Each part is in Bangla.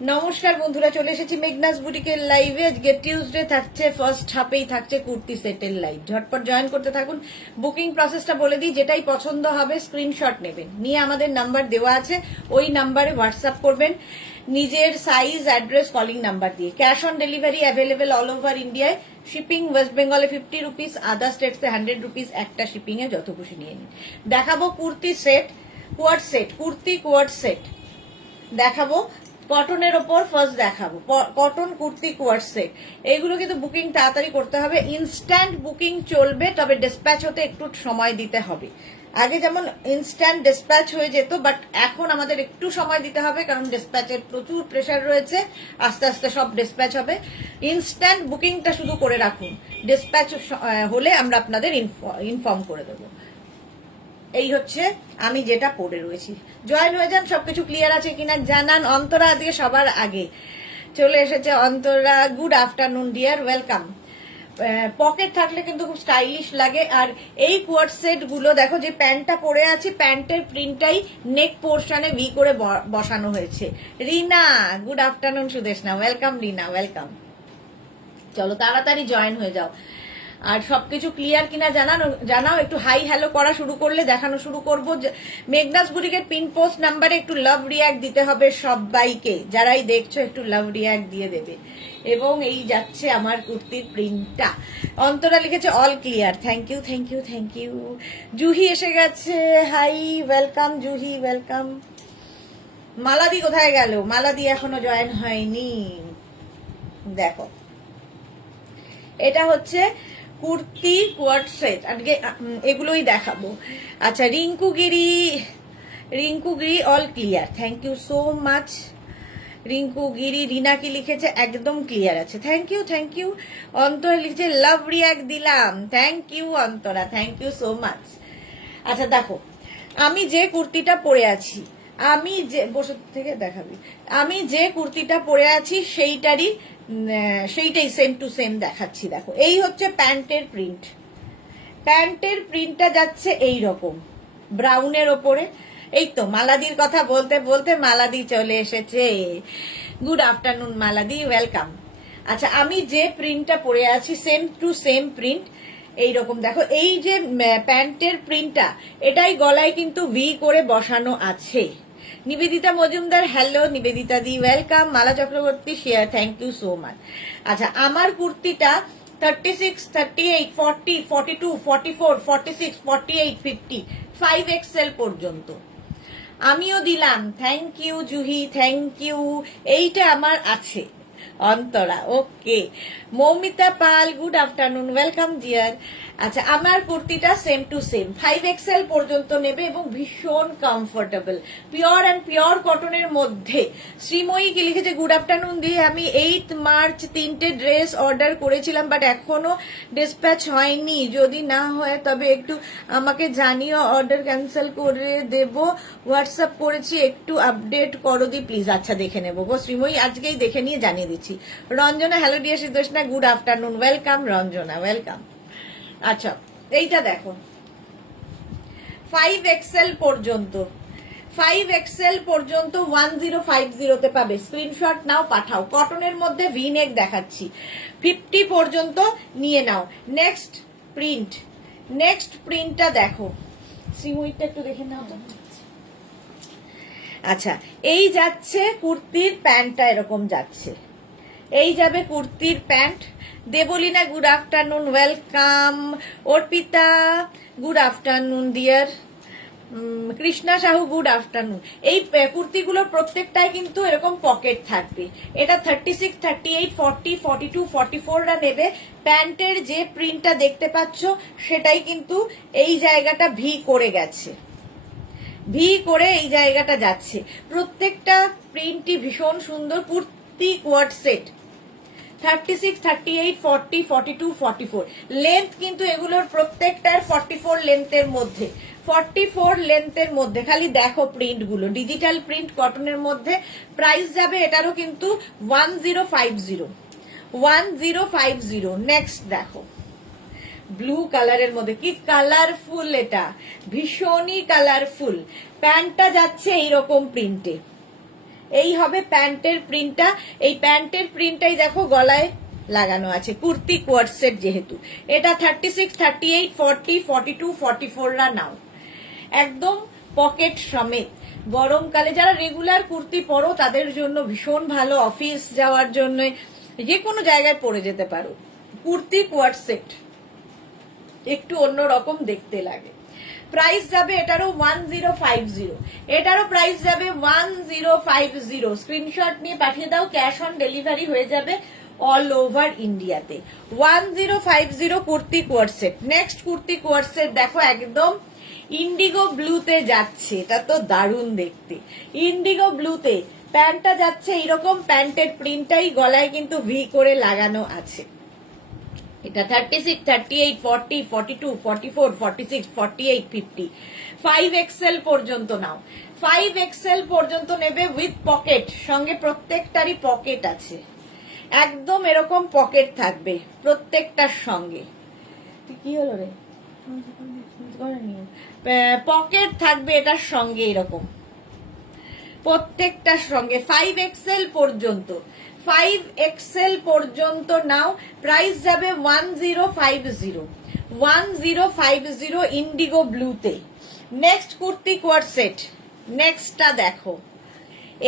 নমস্কার বন্ধুরা, চলে এসেছি মেঘনাস বুটিকের লাইভে। আজকে টিউসডে থাকছে, ফার্স্ট হাফেই থাকছে কুর্তি সেটের লাইভ। ঝটপট জয়েন করতে থাকুন। বুকিং প্রসেসটা বলে দিই, যেটাই পছন্দ হবে স্ক্রিনশট নেবেন, নিয়ে আমাদের নাম্বার দেওয়া আছে, ওই নাম্বারে হোয়াটসঅ্যাপ করবেন নিজের সাইজ, অ্যাড্রেস, কলিং নাম্বার দিয়ে। Cash on delivery available all over ইন্ডিয়ায়। শিপিং ওয়েস্ট বেঙ্গলে 50 রুপিস, আদার স্টেটসে 100 রুপিস। একটা শিপিং এ যত খুশি নিয়ে নিন। দেখাবো kurti set, coord set, kurti coord set দেখাবো। কটনের ওপর ফার্স্ট দেখাবো, কটন কুর্তি কোয়ার্ড সেট। এইগুলো কিন্তু বুকিং তাড়াতাড়ি করতে হবে, ইনস্ট্যান্ট বুকিং চলবে, তবে ডিসপ্যাচ হতে একটু সময় দিতে হবে। আগে যেমন ইনস্ট্যান্ট ডিসপ্যাচ হয়ে যেত, বাট এখন আমাদের একটু সময় দিতে হবে, কারণ ডিসপ্যাচের প্রচুর প্রেসার রয়েছে। আস্তে আস্তে সব ডিসপ্যাচ হবে। ইনস্ট্যান্ট বুকিংটা শুধু করে রাখুন, ডিসপ্যাচ হলে আমরা আপনাদের ইনফর্ম করে দেবো। এই হচ্ছে আমি যেটা পড়ে রয়েছি। জয়েন হয়ে যান, সবকিছু ক্লিয়ার আছে কিনা জানান। অন্তরা আজকে সবার আগে চলে এসেছে। Antara, good afternoon dear, welcome. Pocket থাকলে কিন্তু খুব স্টাইলিশ লাগে। আর এই কোয়ার্ড সেট গুলো দেখো, যে প্যান্টটা পরে আছি, প্যান্টের প্রিন্টটাই নেক পোর্শনে ভি করে বসানো হয়েছে। রিনা, গুড আফটারনুন। সুদেশনা, ওয়েলকাম। রিনা, ওয়েলকাম। চলো তাড়াতাড়ি জয়েন হয়ে যাও। আর সবকিছু ক্লিয়ার কিনা জানাও। একটু হাই হ্যালো করা শুরু করলে দেখানো শুরু করবো। মেঘনাস বুটিকের পিন পোস্ট নাম্বারে একটু লাভ রিয়াক্ট দিতে হবে সবাইকে। যারাই দেখছো একটু লাভ রিয়াক্ট দিয়ে দেবে। এবং এই যাচ্ছে আমার কুর্তির প্রিন্টটা। অন্তরা লিখেছে all clear, thank you, thank you, thank you. Juhi এসে গেছে, হাই, ওয়েলকাম জুহি, ওয়েলকাম। মালাদি কোথায় গেল? মালাদি এখনো জয়েন হয়নি। দেখো, এটা হচ্ছে কুর্তি কোয়ার্ড সেট। আজকে এগুলোই দেখাবো। আচ্ছা, Rinkugiri all clear, thank you so much. Rinkugiri, Rina কি লিখেছে? একদম ক্লিয়ার আছে, thank you, thank you. Antara লিখেছে লাভ রিয়াক্ট দিলাম, thank you Antara, thank you so much. আচ্ছা দেখো, আমি যে কুর্তিটা পরে আছি, আমি যে বসে থেকে দেখাবি, আমি যে কুর্তিটা পরে আছি সেইটাই সেম টু সেম দেখাচ্ছি। দেখো, এই হচ্ছে প্যান্টের প্রিন্ট। প্যান্টের প্রিন্টটা যাচ্ছে এই রকম ব্রাউনের ওপরে। এই তো মালাদির কথা বলতে বলতে মালাদি চলে এসেছে। গুড আফটারনুন মালাদি, ওয়েলকাম। আচ্ছা, আমি যে প্রিন্টটা পরে আছি সেম টু সেম প্রিন্ট এইরকম। দেখো, এই যে প্যান্টের প্রিন্টটা, এটাই গলায় কিন্তু ভি করে বসানো আছে। Nivedita Majumdar, hello Nivedita di, welcome. Mala Chakraborty, share, thank you so much. আচ্ছা, আমার কুর্তিটা 36, 38, 40, 42, 44, 46, 48, 50, 5XL পর্যন্ত আমিও দিলাম। Thank you Juhi, thank you. এইটা আমার আছে। Antara, okay. Moumita Pal, good afternoon, welcome dear. আচ্ছা, আমার কুর্তিটা সেম টু সেম 5XL পর্যন্ত নেবে এবং ভীষণ কমফোর্টেবল, পিওর অ্যান্ড পিওর কটনের মধ্যে। শ্রীময়ী কি লিখেছে? গুড আফটারনুন দিয়ে, আমি 8 মার্চ 3টে ড্রেস অর্ডার করেছিলাম, বাট এখনো ডিসপ্যাচ হয়নি। যদি না হয় তবে একটু আমাকে জানিও, অর্ডার ক্যান্সেল করে দেব। হোয়াটসঅ্যাপ করেছি, একটু আপডেট করো দি প্লিজ। আচ্ছা, দেখে নেবো গো শ্রীময়ী, আজকেই দেখে নিয়ে জানিয়ে দিচ্ছি। Ranjana, hello dear Siddheshna, good afternoon, welcome Ranjana, welcome. আচ্ছা, এইটা দেখো, 5XL পর্যন্ত, 5XL পর্যন্ত 1050 পাবে। স্ক্রিনশট নাও, পাঠাও। কটনের মধ্যে ভি নেক দেখাচ্ছি, 50 পর্যন্ত নিয়ে নাও। নেক্সট প্রিন্টটা দেখো, সিমুইটটা একটু দেখে নাও তো। আচ্ছা, এই যাচ্ছে কুর্তির প্যান্টটা, এরকম যাচ্ছে। এই যাবে কুর্তির pant. Debolina, good afternoon, welcome. Arpita, good afternoon dear. Krishna Sahu, good afternoon. এই কুর্তিগুলোর প্রত্যেকটাই কিন্তু এরকম পকেট থাকবে। এটা 36, 38, 40, 42, 44রা নেবে। প্যান্টের যে প্রিন্টটা দেখতে পাচ্ছ, সেটাই কিন্তু এই জায়গাটা ভি করে গেছে, ভি করে এই জায়গাটা যাচ্ছে। প্রত্যেকটা প্রিন্টই ভীষণ সুন্দর। Kurti coord set 36, 38, 40, 42, 44। লেন্থ কিন্তু এগুলোর প্রত্যেকটার 44 লেন্থের মধ্যে, 44 লেন্থের মধ্যে। খালি দেখো প্রিন্ট গুলো, ডিজিটাল প্রিন্ট কটনের মধ্যে। প্রাইস যাবে এটারও কিন্তু 1050। নেক্সট দেখো, ব্লু কালারের মধ্যে, কি কালারফুল, এটা ভীষণই কালারফুল। প্যান্টটা যাচ্ছে এইরকম প্রিন্টে, এই হবে প্যান্টের প্রিন্টটা। এই প্যান্টের প্রিন্টটাই দেখো গলায় লাগানো আছে, কুর্তি কোয়ার্ড সেট যেহেতু। এটা 36, 38, 40, 42, 44 রা নাও, একদম পকেট সমেত। গরমকালে যারা রেগুলার কুর্তি পরো তাদের জন্য ভীষণ ভালো, অফিস যাওয়ার জন্য যে কোনো জায়গায় পরে যেতে পারো। কুর্তি কোয়ার্ড সেট একটু অন্যরকম দেখতে লাগে। প্রাইস যাবে এটারও 1050, এটারও প্রাইস যাবে 1050। স্ক্রিনশট নিয়ে পাঠিয়ে দাও, ক্যাশ অন ডেলিভারি হয়ে যাবে অল ওভার ইন্ডিয়াতে। 1050 kurti coord set. Next kurti coord set দেখো, একদম ইন্ডিগো ব্লুতে যাচ্ছে, এটা তো দারুণ দেখতে। ইন্ডিগো ব্লুতে প্যান্টটা যাচ্ছে এইরকম, প্যান্টের প্রিন্টটাই গলায় কিন্তু ভি করে লাগানো আছে। এটা 36, 38, 40, 42, 44, 46, 48, 50, 5XL পর্যন্ত নাও। 5XL পর্যন্ত নেবে উইথ পকেট, সঙ্গে প্রত্যেকটারই পকেট আছে, একদম এরকম পকেট থাকবে প্রত্যেকটার সঙ্গে। কি হলো রে, পকেট থাকবে এটার সঙ্গে এরকম প্রত্যেকটার সঙ্গে। 5XL পর্যন্ত, 5XL পর্যন্ত নাও। প্রাইস যাবে 1050, 1050 Indigo ব্লুতে। Next kurti coord set, নেক্সটটা দেখো,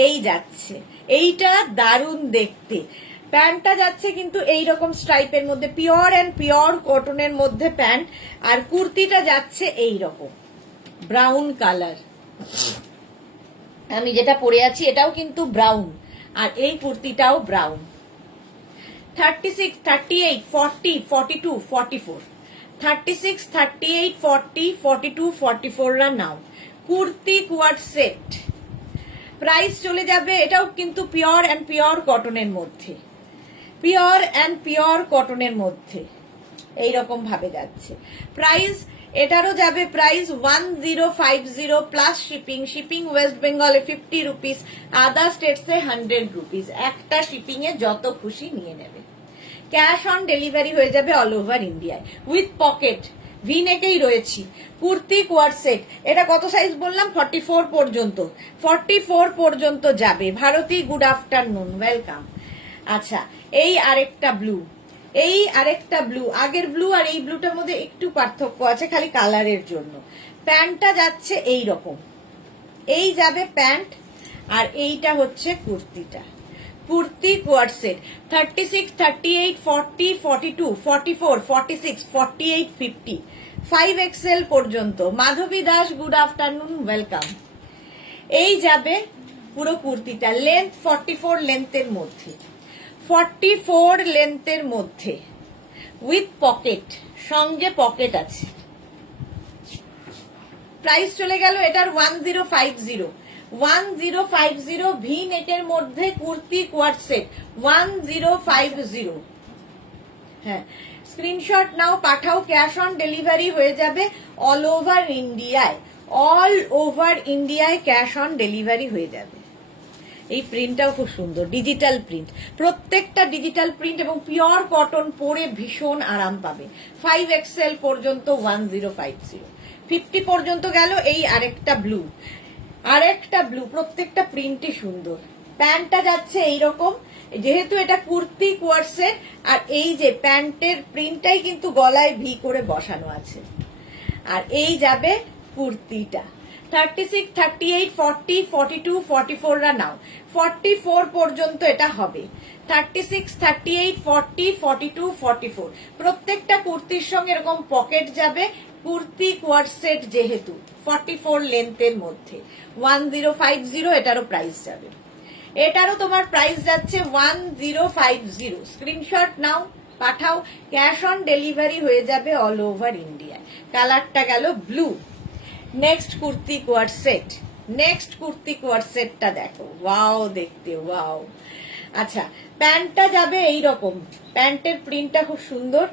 এই যাচ্ছে, এইটা দারুণ দেখতে। প্যান্টটা যাচ্ছে কিন্তু এইরকম স্ট্রাইপের মধ্যে, পিওর অ্যান্ড পিওর কটনের মধ্যে প্যান্ট, আর কুর্তিটা যাচ্ছে এইরকম ব্রাউন কালার। আমি যেটা পরে আছি এটাও কিন্তু ব্রাউন, আর এই কুর্তিটাও ব্রাউন। 36, 38, 40, 42, 44, 36, 38, 40, 42, 44 রা নাও। কুর্তি কোয়ার্ড সেট প্রাইস চলে যাবে, এটাও কিন্তু পিওর অ্যান্ড পিওর কটনের মধ্যে, পিওর অ্যান্ড পিওর কটনের মধ্যে এইরকম ভাবে যাচ্ছে। প্রাইস এটারও যাবে price 1050 plus shipping. Shipping west বেঙ্গলে 50 রুপিস, আদার স্টেটসে 100 রুপিস। একটা শিপিং এ যত খুশি নিয়ে নেবে। ক্যাশ অন ডেলিভারি হয়ে যাবে অল ওভার ইন্ডিয়ায় উইথ পকেট। ভি নেকেই রয়েছি। কুর্তি কোয়ার্ড সেট, এটা কত সাইজ বললাম? 44 পর্যন্ত, 44 পর্যন্ত যাবে। Bharati good afternoon, welcome. আচ্ছা, এই আরেকটা ব্লু, এই আরেকটা ব্লু। আগের ব্লু আর এই ব্লুটার মধ্যে একটু পার্থক্য আছে, খালি কালারের জন্য। প্যান্টটা যাচ্ছে এই রকম, এই যাবে প্যান্ট, আর এইটা হচ্ছে কুর্তিটা। কুর্তি কোয়ার্ড সেট 36, 38, 40, 42, 44, 46, 48, 50, 5XL পর্যন্ত। মাধবী দাস গুড আফটারনুন, ওয়েলকাম। এই যাবে পুরো কুর্তিটা, লেন্থ 44 লেন্থের মধ্যে, 44 লেন্থের মধ্যে উইথ পকেট, সঙ্গে পকেট আছে। প্রাইস চলে গেল এটার 1050, 1050 ভি নেটের মধ্যে কুর্তি কোয়ার্ড সেট 1050। হ্যাঁ, স্ক্রিনশট নাও, পাঠাও, ক্যাশ অন ডেলিভারি হয়ে যাবে অল ওভার ইন্ডিয়ায়। অল ওভার ইন্ডিয়ায় ক্যাশ অন ডেলিভারি হয়ে যাবে। এই প্রিন্টটাও খুব সুন্দর, ডিজিটাল প্রিন্ট, প্রত্যেকটা ডিজিটাল প্রিন্ট এবং পিওর কটন, পরে ভীষণ আরাম পাবে। 5XL পর্যন্ত 1050, 50 পর্যন্ত গেল। এই আরেকটা ব্লু, আরেকটা ব্লু, প্রত্যেকটা প্রিন্টই সুন্দর। প্যান্টটা যাচ্ছে এইরকম, যেহেতু এটা কুর্তি কোয়ার্ড সেট, আর এই যে প্যান্টের প্রিন্টটাই কিন্তু গলায় ভি করে বসানো আছে। আর এই যাবে কুর্তিটা 36, 38, 40, 42, 44 রা নাও। 44 পর্যন্ত এটা হবে। 36, 38, 40, 42, 44 প্রত্যেকটা কুর্তির সঙ্গে এরকম পকেট যাবে। কুর্তি কোয়ার্ড সেট যেহেতু 44 লেন্থের মধ্যে 1050, এটারও প্রাইস যাবে। এটারও তোমার প্রাইস যাচ্ছে 1050। স্ক্রিনশট নাও, পাঠাও, ক্যাশ অন ডেলিভারি হয়ে যাবে অল ওভার ইন্ডিয়া। কালারটা গেল blue. Next kurti coord set, next kurti coord সেটটা দেখো, ওয়াও দেখতে, ওয়াও। আচ্ছা, প্যান্টটা যাবে এইরকম, প্যান্টের প্রিন্টটা খুব সুন্দর,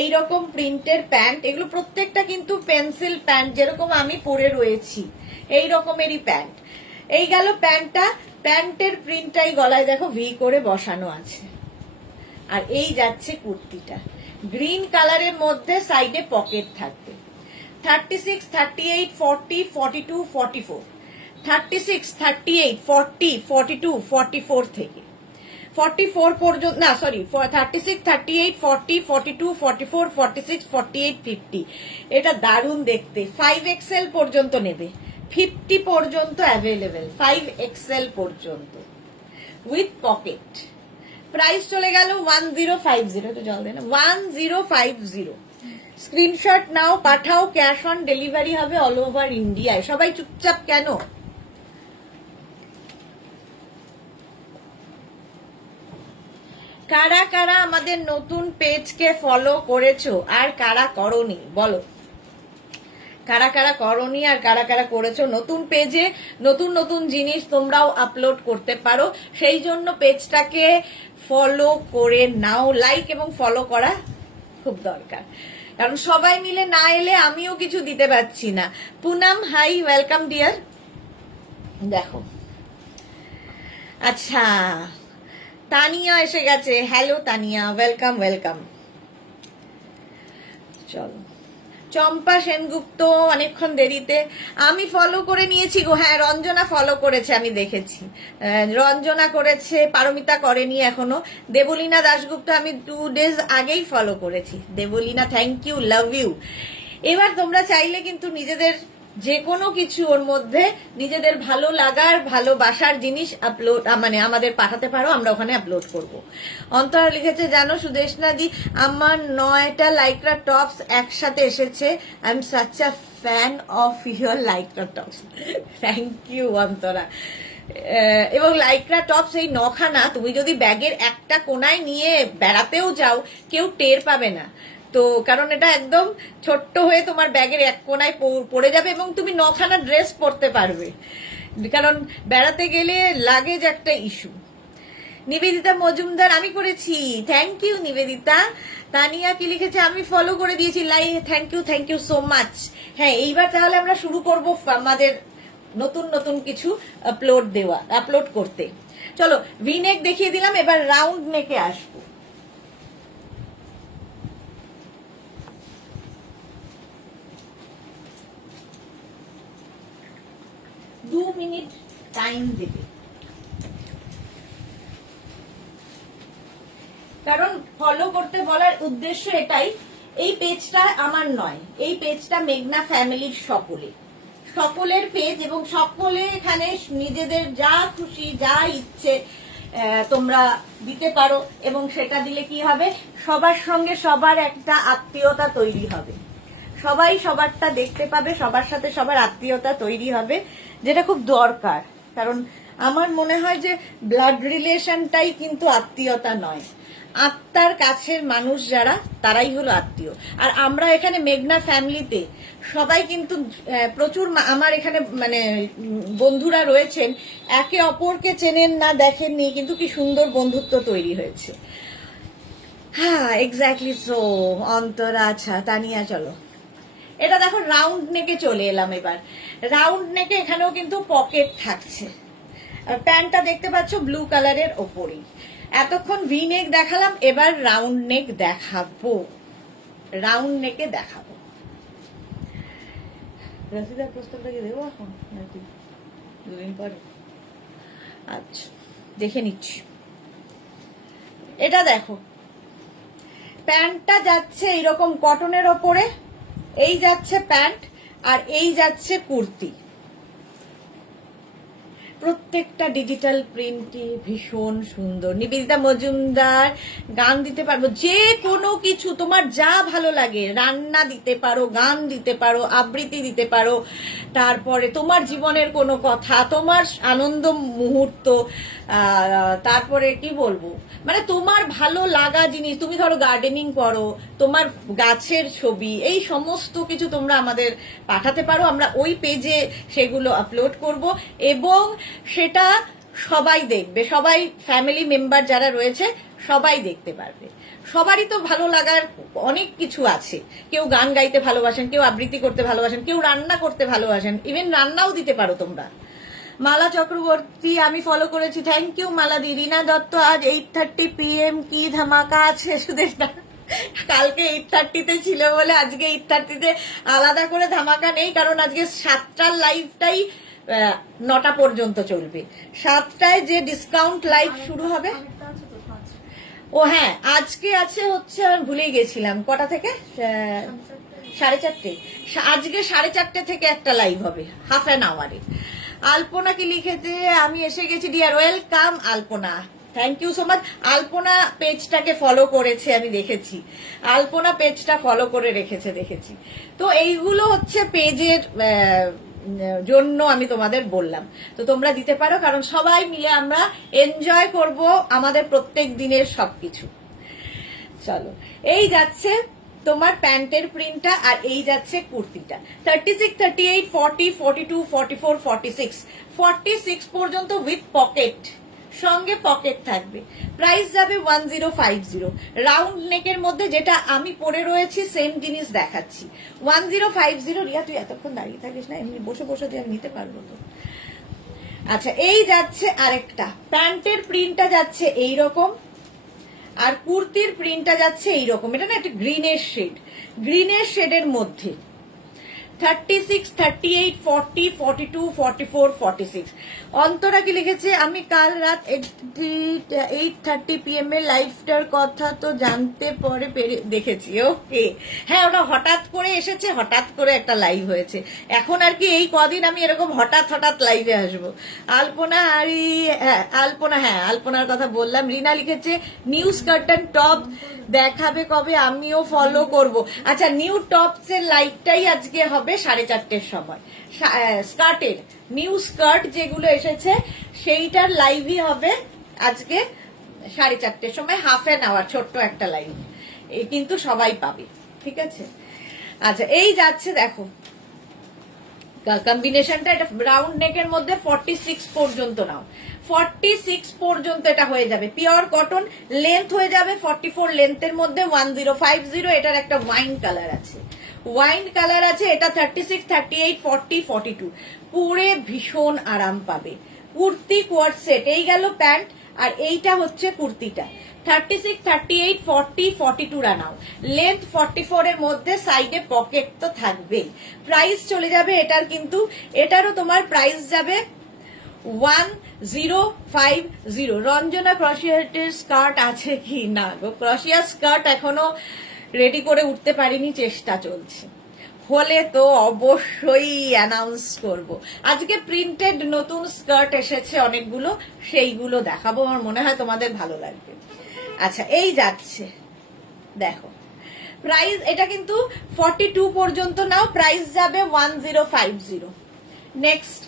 এইরকম প্রিন্টের প্যান্ট। এগুলো প্রত্যেকটা কিন্তু পেন্সিল প্যান্ট, যেরকম আমি পরে রয়েছি এই রকমেরই প্যান্ট। এই গেল প্যান্টটা, প্যান্টের প্রিন্টটাই গলায় দেখো ভি করে বসানো আছে। আর এই যাচ্ছে কুর্তিটা, গ্রিন কালারের মধ্যে, সাইডে পকেট থাকবে। 36, 38, 40, 42, 44, 36, 38, 40, 42, 44 থেকে 44 পর্যন্ত, না সরি 36, 38, 40, 42, 44, 46, 48, 50। এটা দারুণ দেখতে। 5XL পর্যন্ত নেবে, 50 পর্যন্ত অ্যাভেলেবেল, 5XL পর্যন্ত উইথ পকেট। প্রাইস চলে গেল 1050, তো জল দেয় না, 1050। স্ক্রিনশট নাও, পাঠাও, ক্যাশ অন ডেলিভারি হবে অল ওভার ইন্ডিয়ায়। সবাই চুপচাপ কেন? কারা কারা আমাদের নতুন পেজকে ফলো করেছো আর কারা করনি বলো? কারা কারা করনি আর কারা কারা করেছো? নতুন পেজে নতুন নতুন জিনিস তোমরাও আপলোড করতে পারো, সেই জন্য পেজটাকে ফলো করে নাও। লাইক এবং ফলো করা খুব দরকার, কারণ সবাই মিলে না এলে আমিও কিছু দিতে পারছি না। Poonam hi, welcome dear. দেখো, আচ্ছা তানিয়া এসে গেছে। Hello Tania, welcome welcome. চলো, চম্পা সেনগুপ্ত অনেকক্ষণ দেরিতে। আমি ফলো করে নিয়েছি গো। হ্যাঁ, রঞ্জনা ফলো করেছে, আমি দেখেছি। রঞ্জনা করেছে, পারমিতা করেনি এখনো। দেবলীনা দাশগুপ্ত আমি 2 days আগেই ফলো করেছি। Debolina, thank you, love you. এবার তোমরা চাইলে কিন্তু নিজেদের যে কোনো কিছু ওর মধ্যে নিজেদের ভালো লাগার ভালোবাসার জিনিস আপলোড মানে আমাদের পাঠাতে পারো, আমরা ওখানে আপলোড করব। অন্তরা লিখেছে, জানো সুদেশনা দি, আমার 9টা লাইক্রা টপস একসাথে এসেছে। I am such a fan of your Lycra tops. Thank you Antara. এবং লাইক্রা টপস এই 9খানা তুমি যদি ব্যাগের একটা কোনায় নিয়ে বেড়াতেও যাও, কেউ টের পাবে না। তো কারণ এটা একদম ছোট্ট হয়ে তোমার ব্যাগের এক কোনায় পড়ে যাবে এবং তুমি 9খানা ড্রেস পরতে পারবে, কারণ বেড়াতে গেলে লাগেজ একটা ইস্যু। নিবেদিতা মজুমদার, আমি করেছি, থ্যাংক ইউ নিবেদিতা। তানিয়া কি লিখেছে, আমি ফলো করে দিয়েছি। Thank you so much. হ্যাঁ, এইবার তাহলে আমরা শুরু করব আমাদের নতুন নতুন কিছু আপলোড করতে। চলো, ভি নেক দেখিয়ে দিলাম, এবার রাউন্ড নেকে আসবো। 2 মিনিট টাইম দেবে, কারণ ফলো করতে বলার উদ্দেশ্য এটাই। এই পেজটা আমার নয়, এই পেজটা মেঘনা ফ্যামিলির সকলের পেজ, এবং সকলে এখানে নিজেদের যা খুশি যা ইচ্ছে তোমরা দিতে পারো, এবং সেটা দিলে কি হবে, সবার সঙ্গে সবার একটা আত্মীয়তা তৈরি হবে, সবাই সবারটা দেখতে পাবে, সবার সাথে সবার আত্মীয়তা তৈরি হবে, যেটা খুব দরকার। কারণ আমার মনে হয় যে ব্লাড রিলেশনটাই কিন্তু আত্মীয়তা নয়, আত্মার কাছের মানুষ যারা, তারাই হলো আত্মীয়। আর আমরা এখানে মেঘনা ফ্যামিলিতে সবাই কিন্তু প্রচুর, আমার এখানে মানে বন্ধুরা রয়েছেন, একে অপরকে চেনেন না, দেখেননি, কিন্তু কি সুন্দর বন্ধুত্ব তৈরি হয়েছে। হ্যাঁ, এক্স্যাক্টলি সো অন্তরা। আচ্ছা তানিয়া, চলো এটা দেখো, রাউন্ড নেকে চলে এলাম। এবার রাউন্ড নেকে এখানেও কিন্তু পকেট থাকছে। প্যান্টটা দেখতে পাচ্ছ ব্লু কালারের ওপরেই। এতক্ষণ ভি নেক দেখালাম, এবার রাউন্ড নেক দেখাবো। রাউন্ড নেকে দেখাবো। রসিদার প্রস্তাবটা কি দেবো এখন নাকি 2 দিন পরে? আচ্ছা, দেখে নিচ্ছি। এটা দেখো, প্যান্টটা যাচ্ছে এইরকম কটনের ওপরে, এই যাচ্ছে প্যান্ট আর এই যাচ্ছে কুর্তি। প্রত্যেকটা ডিজিটাল প্রিন্টই ভীষণ সুন্দর। নিবেদিতা মজুমদার, গান দিতে পারবো, যে কোনো কিছু তোমার যা ভালো লাগে, রান্না দিতে পারো, গান দিতে পারো, আবৃত্তি দিতে পারো, তারপরে তোমার জীবনের কোনো কথা, তোমার আনন্দ মুহূর্ত, তারপরে কি বলবো, মানে তোমার ভালো লাগা জিনিস, তুমি ধরো গার্ডেনিং করো, তোমার গাছের ছবি, এই সমস্ত কিছু তোমরা আমাদের পাঠাতে পারো, আমরা ওই পেজে সেগুলো আপলোড করব, এবং সেটা সবাই দেখবে, সবাই ফ্যামিলি মেম্বার যারা রয়েছে সবাই দেখতে পারবে। সবারই তো ভালো লাগার অনেক কিছু আছে, কেউ গান গাইতে ভালোবাসেন, কেউ আবৃত্তি করতে ভালোবাসেন, কেউ রান্না করতে ভালোবাসেন, ইভেন রান্নাও দিতে পারো তোমরা। মালা চক্রবর্তী আমি ফলো করেছি, থ্যাংক ইউ মালাদি। রিনা দত্ত, আজ 8:30 PM কি ধামাকা আছে সুদেশ দা? কালকে 8:30-তে ছিল বলে আজকে 8:30-তে আলাদা করে ধামাকা নেই, কারণ আজকে 7টার লাইভটাই 9টা পর্যন্ত চলবে। 7টায় যে ডিসকাউন্ট লাইভ শুরু হবে। ও হ্যাঁ, আজকে আছে হচ্ছে, আমি ভুলেই গেছিলাম, কটা থেকে? 4:30। আজকে 4:30 থেকে একটা লাইভ হবে, হাফ অ্যান আওয়ারে। আলপনা কি লিখেছে? আমি এসে গেছি dear, welcome Alpana, thank you so much. Alpana পেজটাকে ফলো করেছে, আমি দেখেছি আলপনা পেজটা ফলো করে রেখেছে, দেখেছি। তো এইগুলো হচ্ছে পেজের জন্য আমি তোমাদের বললাম, তো তোমরা দিতে পারো, কারণ সবাই মিলে আমরা এনজয় করব আমাদের প্রত্যেক দিনের সবকিছু। চলো, এই যাচ্ছে তোমার প্যান্টের প্রিন্টটা, আর এই যাচ্ছে কুর্তিটা। 36, 38, 40, 42, 44, 46, 46 পর্যন্ত উইথ পকেট, সঙ্গে পকেট থাকবে। প্রাইস যাবে 1050। রাউন্ড নেকের মধ্যে যেটা আমি পরে রয়েছি সেম জিনিস দেখাচ্ছি, 1050। রিয়া তুই এতক্ষণ দাঁড়িয়ে থাকিস না, এমনি বসে বসে দিয়ে আমি নিতে পারবো তো। আচ্ছা, এই যাচ্ছে আরেকটা, প্যান্টের প্রিন্টটা যাচ্ছে এইরকম, আর কুর্তির প্রিন্টটা যাচ্ছে এইরকম। এটা না একটা গ্রিনের শেডের মধ্যে। 36, 38, 40, 42, 44, 46। অন্তরা কি লিখেছে? আমি কাল রাত 8:30 PM এর লাইভটার কথা তো জানতে পরে দেখেছি। ওকে, হ্যাঁ, ওটা হঠাৎ করে এসেছে, হঠাৎ করে একটা লাইভ হয়েছে। এখন আর কি এই কদিন আমি এরকম হঠাৎ হঠাৎ লাইভে আসবো। আলপনা আলপনার কথা বললাম। রিনা লিখেছে নিউ স্কার্টন টপ দেখাবে কবে, আমিও ফলো করব। আচ্ছা, নিউ টপস এর লাইভটাই আজকে হবে 4:30 সময়। স্কার্টের নিউ স্কার্ট যেগুলো এসেছে সেইটার লাইভই হবে আজকে 4:30 সময়, হাফ অ্যান আওয়ার, ছোট্ট একটা লাইভ, কিন্তু সবাই পাবে, ঠিক আছে? আচ্ছা, এই যাচ্ছে দেখো কম্বিনেশনটা, এটা রাউন্ড নেকের মধ্যে 46 পর্যন্ত নাও, 46 পর্যন্ত এটা হয়ে যাবে। পিওর কটন, লেন্থ হয়ে যাবে 44 লেন্থের মধ্যে 1050। এটার একটা ওয়াইন কালার আছে, এটা 36, 38, 40, 42 পুরে ভীষণ আরাম পাবে। কুর্তি কোয়ার্ড সেট, এই গেল প্যান্ট, আর এইটা হচ্ছে কুর্তিটা। 36, 38, 40, 42 রানাও, লেন্থ 44 এর মধ্যে, সাইডে পকেট তো থাকবেই। প্রাইস চলে যাবে এটার, কিন্তু এটারও তোমার প্রাইস যাবে 1050। রঞ্জনা, ক্রশিয়াটের স্কার্ট আছে কি না গো? ক্রশিয়ার স্কার্ট এখনো রেডি করে উঠতে পারিনি, চেষ্টা চলছে, হলে তো অবশ্যই অ্যানাউন্স করব। আজকে প্রিন্টেড নতুন স্কার্ট এসেছে অনেকগুলো, সেইগুলো দেখাবো, আমার মনে হয় তোমাদের ভালো লাগবে। আচ্ছা, এই যাচ্ছে দেখো, প্রাইস এটা কিন্তু 42 পর্যন্ত নাও, প্রাইস যাবে 1050। নেক্সট,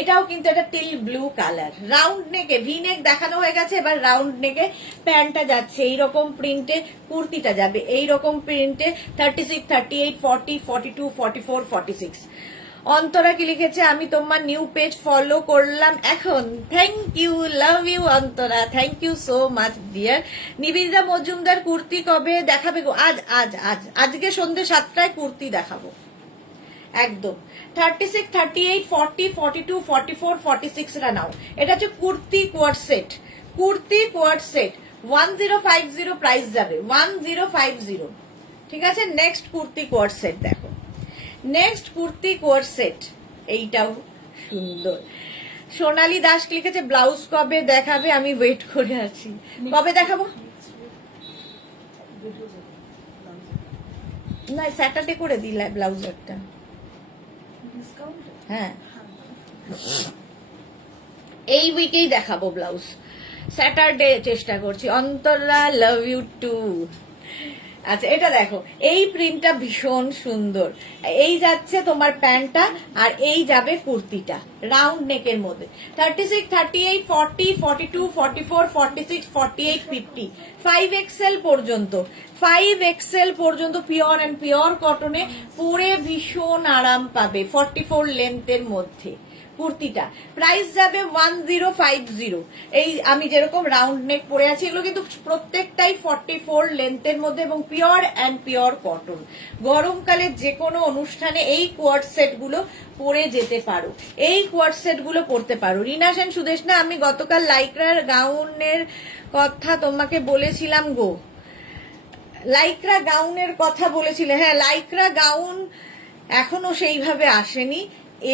এটাও কিন্তু এটা টিল ব্লু কালার, রাউন্ড নেকে, ভি নেক দেখানো হয়ে গেছে, এবার রাউন্ড নেকে প্যান্টটা যাচ্ছে এইরকম প্রিন্টে, কুর্তিটা যাবে এইরকম প্রিন্টে। 36, 38, 40, 42, 44, 46। অন্তরা কি লিখেছে? আমি তোমার নিউ পেজ ফলো করলাম এখন, thank you, love you Antara, thank you so much dear. Nivedita Majumdar, kurti কবে দেখাবে গো? আজকে সন্ধ্যে 7টায় কুর্তি দেখাবো একদম। 36, 38, 40, 42, 44, 46 রা নাও। এটা হচ্ছে কুর্তি কোয়ার্ড সেট, 1050 প্রাইস যাবে, 1050, ঠিক আছে? নেক্সট কুর্তি কোয়ার্ড সেট দেখো, নেক্সট কুর্তি কোয়ার্ড সেট, এইটাও সুন্দর। সোনালী দাস লিখেছে ব্লাউজ কবে দেখাবে, আমি ওয়েট করে আছি, কবে দেখাবো? না, স্যাটারডে করে দিলে ব্লাউজ একটা, হ্যাঁ এই উইকেই দেখাবো ব্লাউজ, স্যাটারডে চেষ্টা করছি। Antara, love you too. আচ্ছা, এটা দেখো, এই প্রিন্টটা ভীষণ সুন্দর, এই যাচ্ছে তোমার প্যান্টটা, আর এই যাবে কুর্তিটা রাউন্ড নেকের মধ্যে। 36, 38, 40, 42, 44, 46, 48, 50, 5XL পর্যন্ত, 5XL পর্যন্ত পিওর অ্যান্ড পিওর কটনে পরে ভীষণ আরাম পাবে, 44 লেন্থের মধ্যে কুর্তিটা। প্রাইস যাবে 1050। এই আমি যেরকম রাউন্ড নেক পরে আছি, এগুলো কিন্তু প্রত্যেকটাই 44 লেন্থের মধ্যে এবং পিওর অ্যান্ড পিওর কটন। গরমকালে যে কোনো অনুষ্ঠানে এই কোয়ার্ড সেট গুলো পরে যেতে পারো, এই কোয়ার্ড সেট গুলো পরতে পারো। রিনা সেন, সুদেশনা, আমি গতকাল লাইক্রার গাউনের কথা তোমাকে বলেছিলাম গো, লাইক্রা গাউনের কথা বলেছিলে, হ্যাঁ লাইক্রা গাউন এখনো সেইভাবে আসেনি,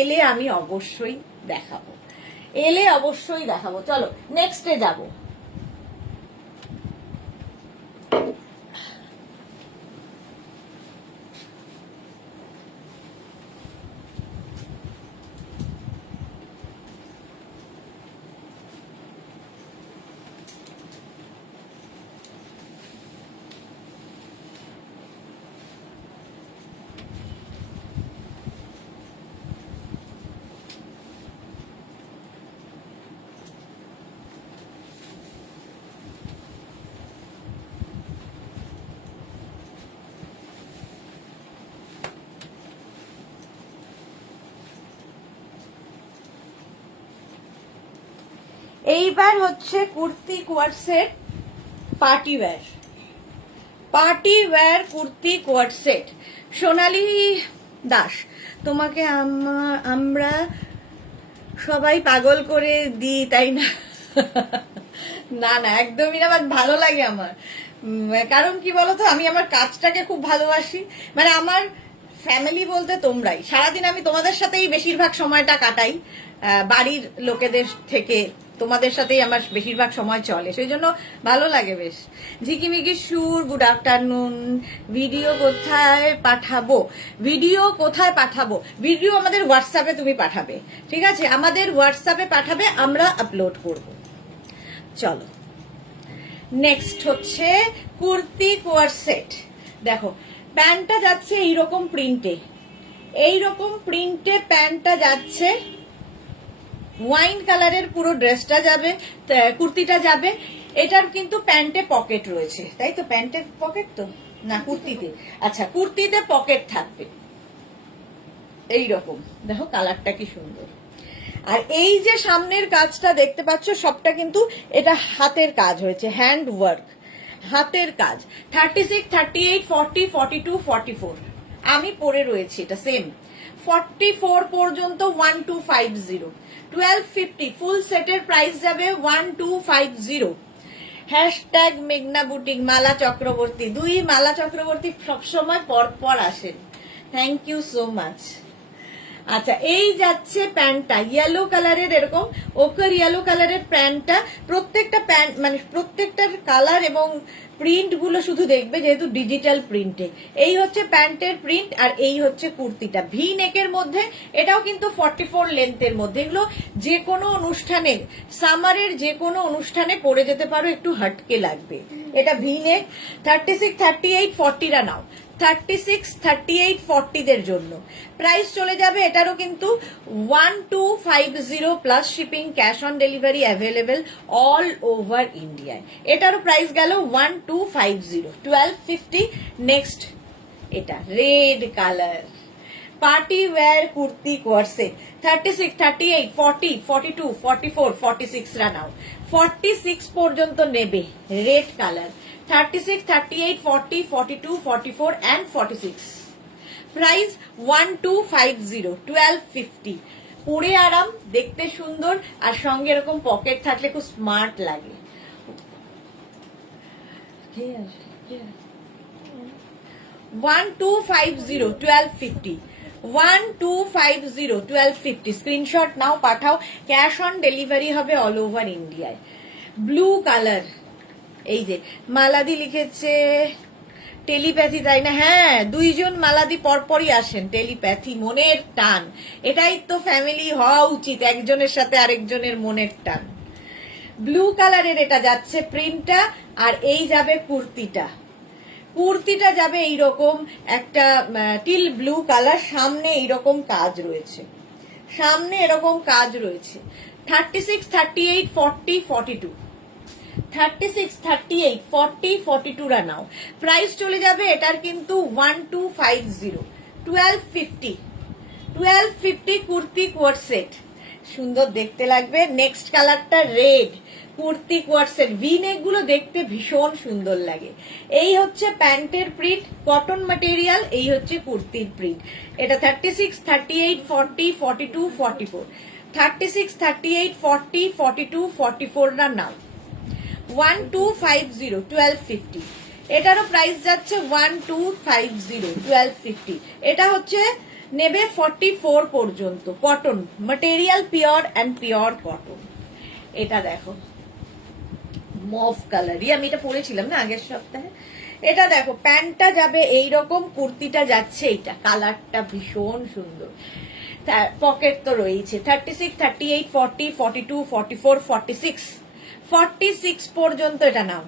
এলে আমি অবশ্যই দেখাবো, এলে অবশ্যই দেখাবো। চলো নেক্সটে যাবো। এইবার হচ্ছে kurti coord set, party wear kurti coord set. Sonali Das, তোমাকে আমরা সবাই পাগল করে দিই তাই না? না না, একদমই না, বাট ভালো লাগে আমার। কারণ কি বলতো, আমি আমার কাজটাকে খুব ভালোবাসি। মানে আমার ফ্যামিলি বলতে তোমরাই। সারাদিন আমি তোমাদের সাথেই বেশিরভাগ সময়টা কাটাই, বাড়ির লোকেদের থেকে তোমাদের সাথেই আমার বেশিরভাগ সময় চলে, সেই জন্য ভালো লাগে বেশ। ঝিকিমিকি সুর, গুড আফটারনুন। ভিডিও কোথায় পাঠাবো? ভিডিও আমাদের হোয়াটসঅ্যাপে তুমি পাঠাবে, ঠিক আছে? আমাদের হোয়াটসঅ্যাপে পাঠাবে, আমরা আপলোড করব। চলো নেক্সট হচ্ছে কুর্তি কোয়ার সেট। দেখো প্যান্টটা যাচ্ছে এইরকম প্রিন্টে প্যান্টটা যাচ্ছে, ওয়াইন কালারের পুরো ড্রেসটা যাবে, কুর্তিটা যাবে। এটার কিন্তু প্যান্টে পকেট রয়েছে, তাই তো? প্যান্টে পকেট তো না, কুর্তিতে। আচ্ছা, কুর্তিতে পকেট থাকবে এইরকম। দেখো কালারটা কি সুন্দর। আর এই যে সামনের কাজটা দেখতে পাচ্ছ, সবটা কিন্তু এটা হাতের কাজ হয়েছে, হ্যান্ড ওয়ার্ক, হাতের কাজ। 36, 38, 40, 42, 44 আমি পরে রয়েছি, এটা সেম। 44 পর্যন্ত 1250, 1250 ফুল সেটের প্রাইস যাবে 1250। হ্যাশট্যাগ মেঘনা বুটিক, মালা চক্রবর্তী। দুই মালা চক্রবর্তী সবসময় পর আসেন, থ্যাংক ইউ সো মাচ। আচ্ছা, এই যাচ্ছে প্যান্টটা ইয়েলো কালারের, এরকম ওকার ইয়েলো কালারের প্যান্টটা। প্রত্যেকটা প্যান্ট মানে প্রত্যেকটার কালার এবং প্রিন্ট গুলো শুধু দেখবে, যেহেতু ডিজিটাল প্রিন্টে। এই হচ্ছে প্যান্টের প্রিন্ট, আর এই হচ্ছে কুর্তিটা ভি নেকের মধ্যে। এটাও কিন্তু 44 লেন্থের মধ্যে। এগুলো যে কোনো অনুষ্ঠানে, সামারের যে কোনো অনুষ্ঠানে পরে যেতে পারো, একটু হাটকে লাগবে। এটা ভি নেক। 36, 38, 40 নাও। 36, 38, 40 দের জন্য প্রাইস চলে যাবে। এটারও কিন্তু 1250 plus shipping, cash on delivery available all over ইন্ডিয়ায়। এটারও প্রাইস গেল 1250, 1250। নেক্সট এটা red colour party wear kurti কোয়ার্সে। 36, 38, 40, 42, 44, 46 নাও। 46 পর্যন্ত নেবে, রেড কালার। 36, 38, 40, 42, 44 and 46 price 1250, 1250। পরে আরাম, দেখতে সুন্দর, আর সঙ্গে এরকম পকেট থাকলে খুব স্মার্ট লাগে। 1250, 1250, 1250, 1250। স্ক্রিনশট নাও, পাঠাও। ক্যাশ অন ডেলিভারি হবে অল ওভার ইন্ডিয়ায়। ব্লু কালার, এই যে মালাদি লিখেছে টেলিপ্যাথি, তাই না? হ্যাঁ, দুইজন মালাদি পরপরই আসেন, টেলিপ্যাথি, মনের টান। এটাই তো ফ্যামিলি হওয়া উচিত, একজনের সাথে আরেকজনের মনের টান। ব্লু কালারের এটা যাচ্ছে প্রিন্টটা, আর এই যাবে কুর্তিটা যাবে এইরকম একটা টিল ব্লু কালার। সামনে এইরকম কাজ রয়েছে, সামনে এরকম কাজ রয়েছে। 36, 38, 40, 42, 36, 38, 40, 42 নাও। প্রাইস চলে যাবে এটার কিন্তু 1250, 1250, 1250 কুর্তি কোয়ার সেট। সুন্দর দেখতে লাগবে। নেক্সট কালারটা রেড কুর্তি কোয়ার সেট। ভি নেক গুলো দেখতে ভীষণ সুন্দর লাগে। এই হচ্ছে প্যান্টের প্রিন্ট, কটন ম্যাটেরিয়াল। এই হচ্ছে কুর্তির প্রিন্ট। এটা 36, 38, 40, 42, 44, 36, 38, 40, 42, 44 নাও। 1250, 1250। এটারও প্রাইস যাচ্ছে 1250, 1250। এটা হচ্ছে নেবে 44 পর্যন্ত। Cotton material, pure and pure cotton. এটা দেখো মফ কালারই, আমি এটা পরেছিলাম না আগের সপ্তাহে। এটা দেখো প্যান্টটা যাবে এইরকম, কুর্তিটা যাচ্ছে এইটা, কালারটা ভীষণ সুন্দর। পকেট তো রয়েছে। 36, 38, 40, 42, 44, 46, 46 পর্যন্ত এটা নাও।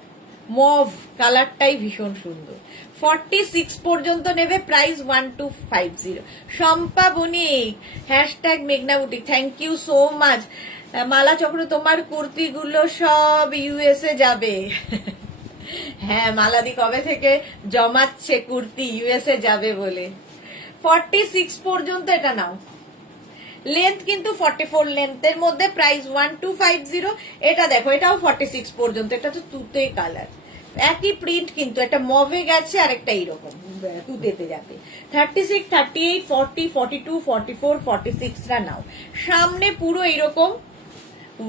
মভ কালারটাই ভীষণ সুন্দর। 46 পর্যন্ত নেবে, প্রাইস 1250। শম্পা বণিক, হ্যাশট্যাগ মেঘনা boutique, thank you so much. Mala Chakra, তোমার কুর্তিগুলো সব ইউএসএ যাবে। হ্যাঁ, মালাদি কবে থেকে জমাচ্ছে কুর্তি ইউএসএ যাবে বলে। 46 পর্যন্ত এটা নাও। লেন্থ কিন্তু 44 লেন্থের মধ্যে, প্রাইস 1250। এটা দেখো, এটাও 46 পর্যন্ত। এটা তো তুতে কালার, একই প্রিন্ট কিন্তু একটা মভে গেছে আর একটা এইরকম তুতেতে যাবে। 36, 38, 40, 42, 44, 46 রা নাও। সামনে পুরো এইরকম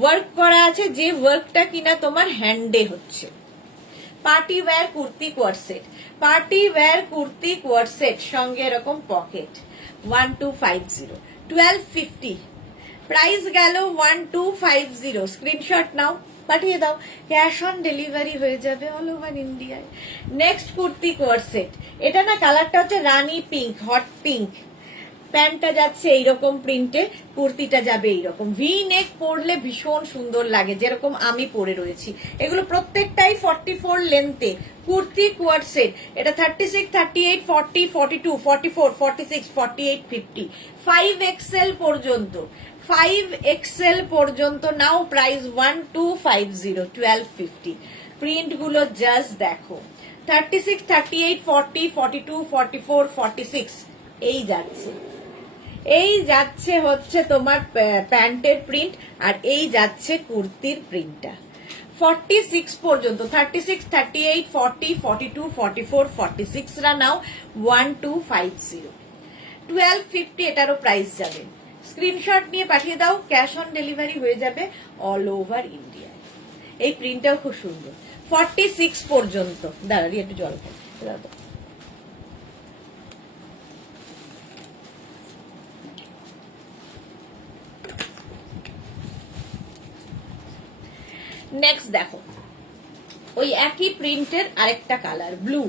ওয়ার্ক করা আছে, যে ওয়ার্কটা কিনা তোমার হ্যান্ডে হচ্ছে। Party wear kurti coord set, party wear kurti coord set সঙ্গে এরকম পকেট। 1250, 1250 প্রাইস গেল। 1250 স্ক্রিনশট নাও, পাঠিয়ে দাও, ক্যাশ অন ডেলিভারি হয়ে যাবে অল ওভার ইন্ডিয়ায়। নেক্সট কুর্তি কোয়ারসেট, এটা না কালারটা হচ্ছে রানী পিঙ্ক, হট পিঙ্ক। প্যান্টটা যাচ্ছে এইরকম প্রিন্টে, কুর্তিটা যাবে এইরকম। ভি নেক পরলে ভীষণ সুন্দর লাগে, যেরকম আমি পরে রয়েছি। এগুলো প্রত্যেকটাই 44 লেন্থে কুর্তি কোয়ার্ড সেট। এটা 36, 38, 40, 42, 44, 46, 48, 50, 5XL পর্যন্ত। 5XL পর্যন্ত নাও, প্রাইস 1250, 1250। প্রিন্ট গুলো জাস্ট দেখো। 36, 38, 40, 42, 44, 46 এই যাচ্ছে। এই যাচ্ছে হচ্ছে তোমার প্যান্টের প্রিন্ট, আর এই যাচ্ছে কুর্তির প্রিন্টটা। 46 পর্যন্ত, 36, 38, 40, 42, 44, 46 রা নাও। 1250, 1250 এটারও প্রাইস যাবে। স্ক্রিনশট নিয়ে পাঠিয়ে দাও, ক্যাশ অন ডেলিভারি হয়ে যাবে অল ওভার ইন্ডিয়া। এই প্রিন্টটাও খুব সুন্দর। 46 পর্যন্ত। দাঁড়ালি একটু জল খাই। নেক্সট দেখো, ওই একই প্রিন্টের আরেকটা কালার ব্লু,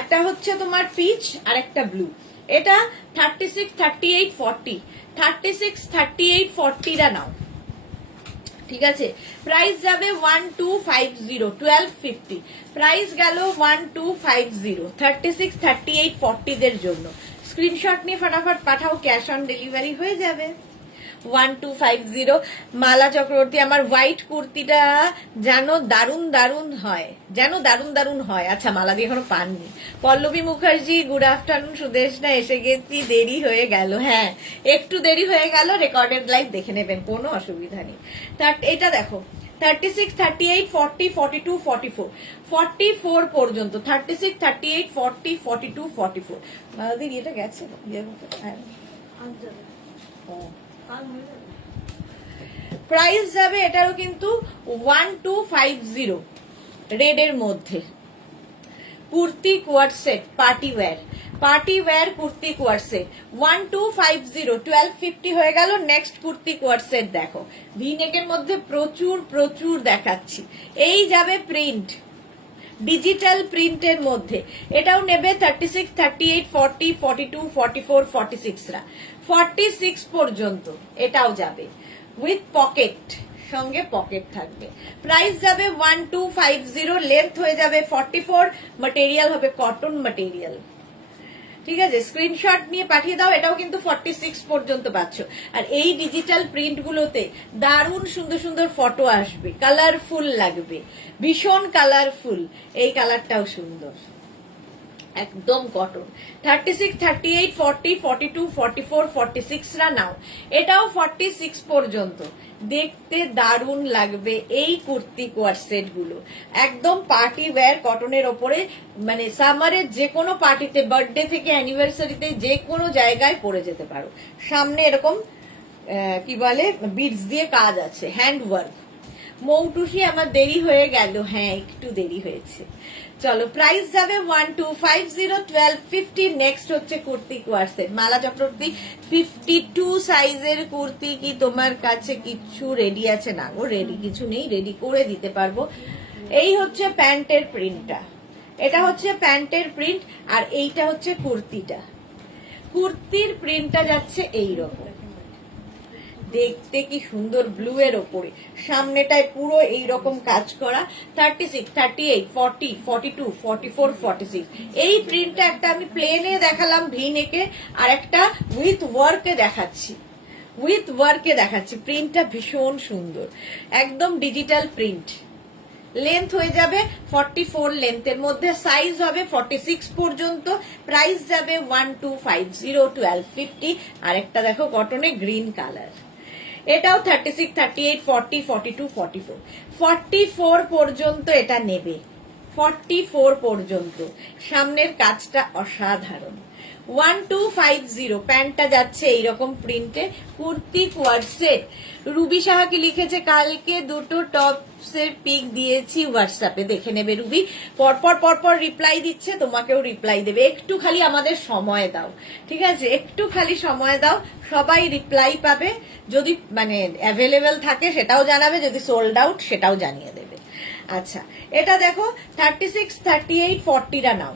একটা হচ্ছে তোমার পিচ আর একটা ব্লু। এটা 36, 38, 40, 36, 38, 40 রা নাও। ঠিক আছে, প্রাইস যাবে 1250, 1250 প্রাইস গেল 1250। 36, 38, 40 দের জন্য স্ক্রিনশট নিয়ে ফটাফট পাঠাও, ক্যাশ অন ডেলিভারি হয়ে যাবে। 1250। মালা চক্রবর্তী, আমার হোয়াইট কুর্তিটা যেন দারুণ দারুণ হয়, যেন দারুণ দারুণ হয়। আচ্ছা, মালা দিয়ে এখনো পাননি। Pallavi Mukherjee, good afternoon. সুদেশনা, এসে গেছি, দেরি হয়ে গেল। হ্যাঁ, একটু দেরি হয়ে গেল, রেকর্ডেড লাইভ দেখে নেবেন, কোনো অসুবিধা নেই। এটা দেখো, 36, 38, 40, 42, 44, 44 পর্যন্ত। 36, 38, 40, 42, 44। মালাদির এটা গেছে, প্রাইস যাবে এটারও কিন্তু 1250 রেড এর মধ্যে। Kurti coord set, party wear, party wear kurti coord set 1250, 1250 হয়ে গেল। নেক্সট কুর্তি কোয়ার্ড সেট দেখো, ভি নেকের মধ্যে প্রচুর প্রচুর দেখাচ্ছি। এই যাবে প্রিন্ট, ডিজিটাল প্রিন্টের মধ্যে। এটাও নেবে 36, 38, 40, 42, 44, 46 রা। 46 পর্যন্ত এটাও যাবে উইথ পকেট, সঙ্গে পকেট থাকবে। প্রাইস যাবে 1250, লেন্থ হয়ে যাবে 44, ম্যাটেরিয়াল হবে কটন ম্যাটেরিয়াল। ঠিক আছে, স্ক্রিনশট নিয়ে পাঠিয়ে দাও। এটাও কিন্তু 46 পর্যন্ত পাচ্ছ। আর এই ডিজিটাল প্রিন্ট গুলোতে দারুণ সুন্দর সুন্দর ফটো আসবে, কালারফুল লাগবে, ভীষণ কালারফুল। এই কালারটাও সুন্দর, একদম কটন। 36, 38, 40, 42, 44, 46 রা নাও। এটাও 46 পর্যন্ত। দেখতে দারুণ লাগবে এই কুর্তি কোয়ার সেট গুলো, একদম পার্টি ওয়্যার কটনের ওপরে। মানে সামারের যে কোনো পার্টিতে, বার্থডে থেকে অ্যানিভার্সারিতে, যে কোনো জায়গায় পরে যেতে পারো। সামনে এরকম কি বলে বিডস দিয়ে কাজ আছে, হ্যান্ড ওয়ার্ক। মৌটুসি আমার দেরি হয়ে গেল, হ্যাঁ একটু দেরি হয়েছে। চলো প্রাইস যাবে 1250 1250। নেক্সট হচ্ছে কুর্তি কোয়ারসেট। মালা চক্রবর্তী 52 সাইজের কুর্তি কি তোমার কাছে কিছু রেডি আছে? না গো, রেডি কিছু নেই, রেডি করে দিতে পারবো। এই হচ্ছে প্যান্টের প্রিন্টটা, এটা হচ্ছে প্যান্টের প্রিন্ট, আর এইটা হচ্ছে কুর্তিটা। কুর্তির প্রিন্টটা যাচ্ছে এইরকম, দেখতে কি সুন্দর, ব্লু এর ওপরে, সামনেটায় পুরো এইরকম কাজ করা। 36, 38, 40, 42, 44, 46। এই প্রিন্টটা একটা আমি প্লেনে দেখালাম ভি নেকে, আর একটা উইথ ওয়ার্কে দেখাচ্ছি, উইথ ওয়ার্কে দেখাচ্ছি। প্রিন্টটা ভীষণ সুন্দর, একদম ডিজিটাল প্রিন্ট। লেন্থ হয়ে যাবে 44 লেন্থের মধ্যে, সাইজ হবে 46 পর্যন্ত। প্রাইস যাবে 1250 1250। আর একটা দেখো কটনে গ্রিন কালার, এটাও 36, 38, 40, 42, 44, 44 পর্যন্ত এটা নেবে, 44 পর্যন্ত। সামনের কাজটা অসাধারণ। 1250। প্যান্টটা যাচ্ছে এইরকম প্রিন্টে, কুর্তি কোয়ারসেট। রুবি সাহা কি লিখেছে, কালকে দুটো টপসের পিক দিয়েছি হোয়াটসঅ্যাপে, দেখে নেবে রুবি। পরপর পরপর রিপ্লাই দিচ্ছে, তোমাকেও রিপ্লাই দেবে। একটু খালি আমাদের সময় দাও, ঠিক আছে? একটু খালি সময় দাও, সবাই রিপ্লাই পাবে। যদি মানে অ্যাভেলেবেল থাকে সেটাও জানাবে, যদি সোল্ড আউট সেটাও জানিয়ে দেবে। আচ্ছা, এটা দেখো 36, 38, 40টা নাও।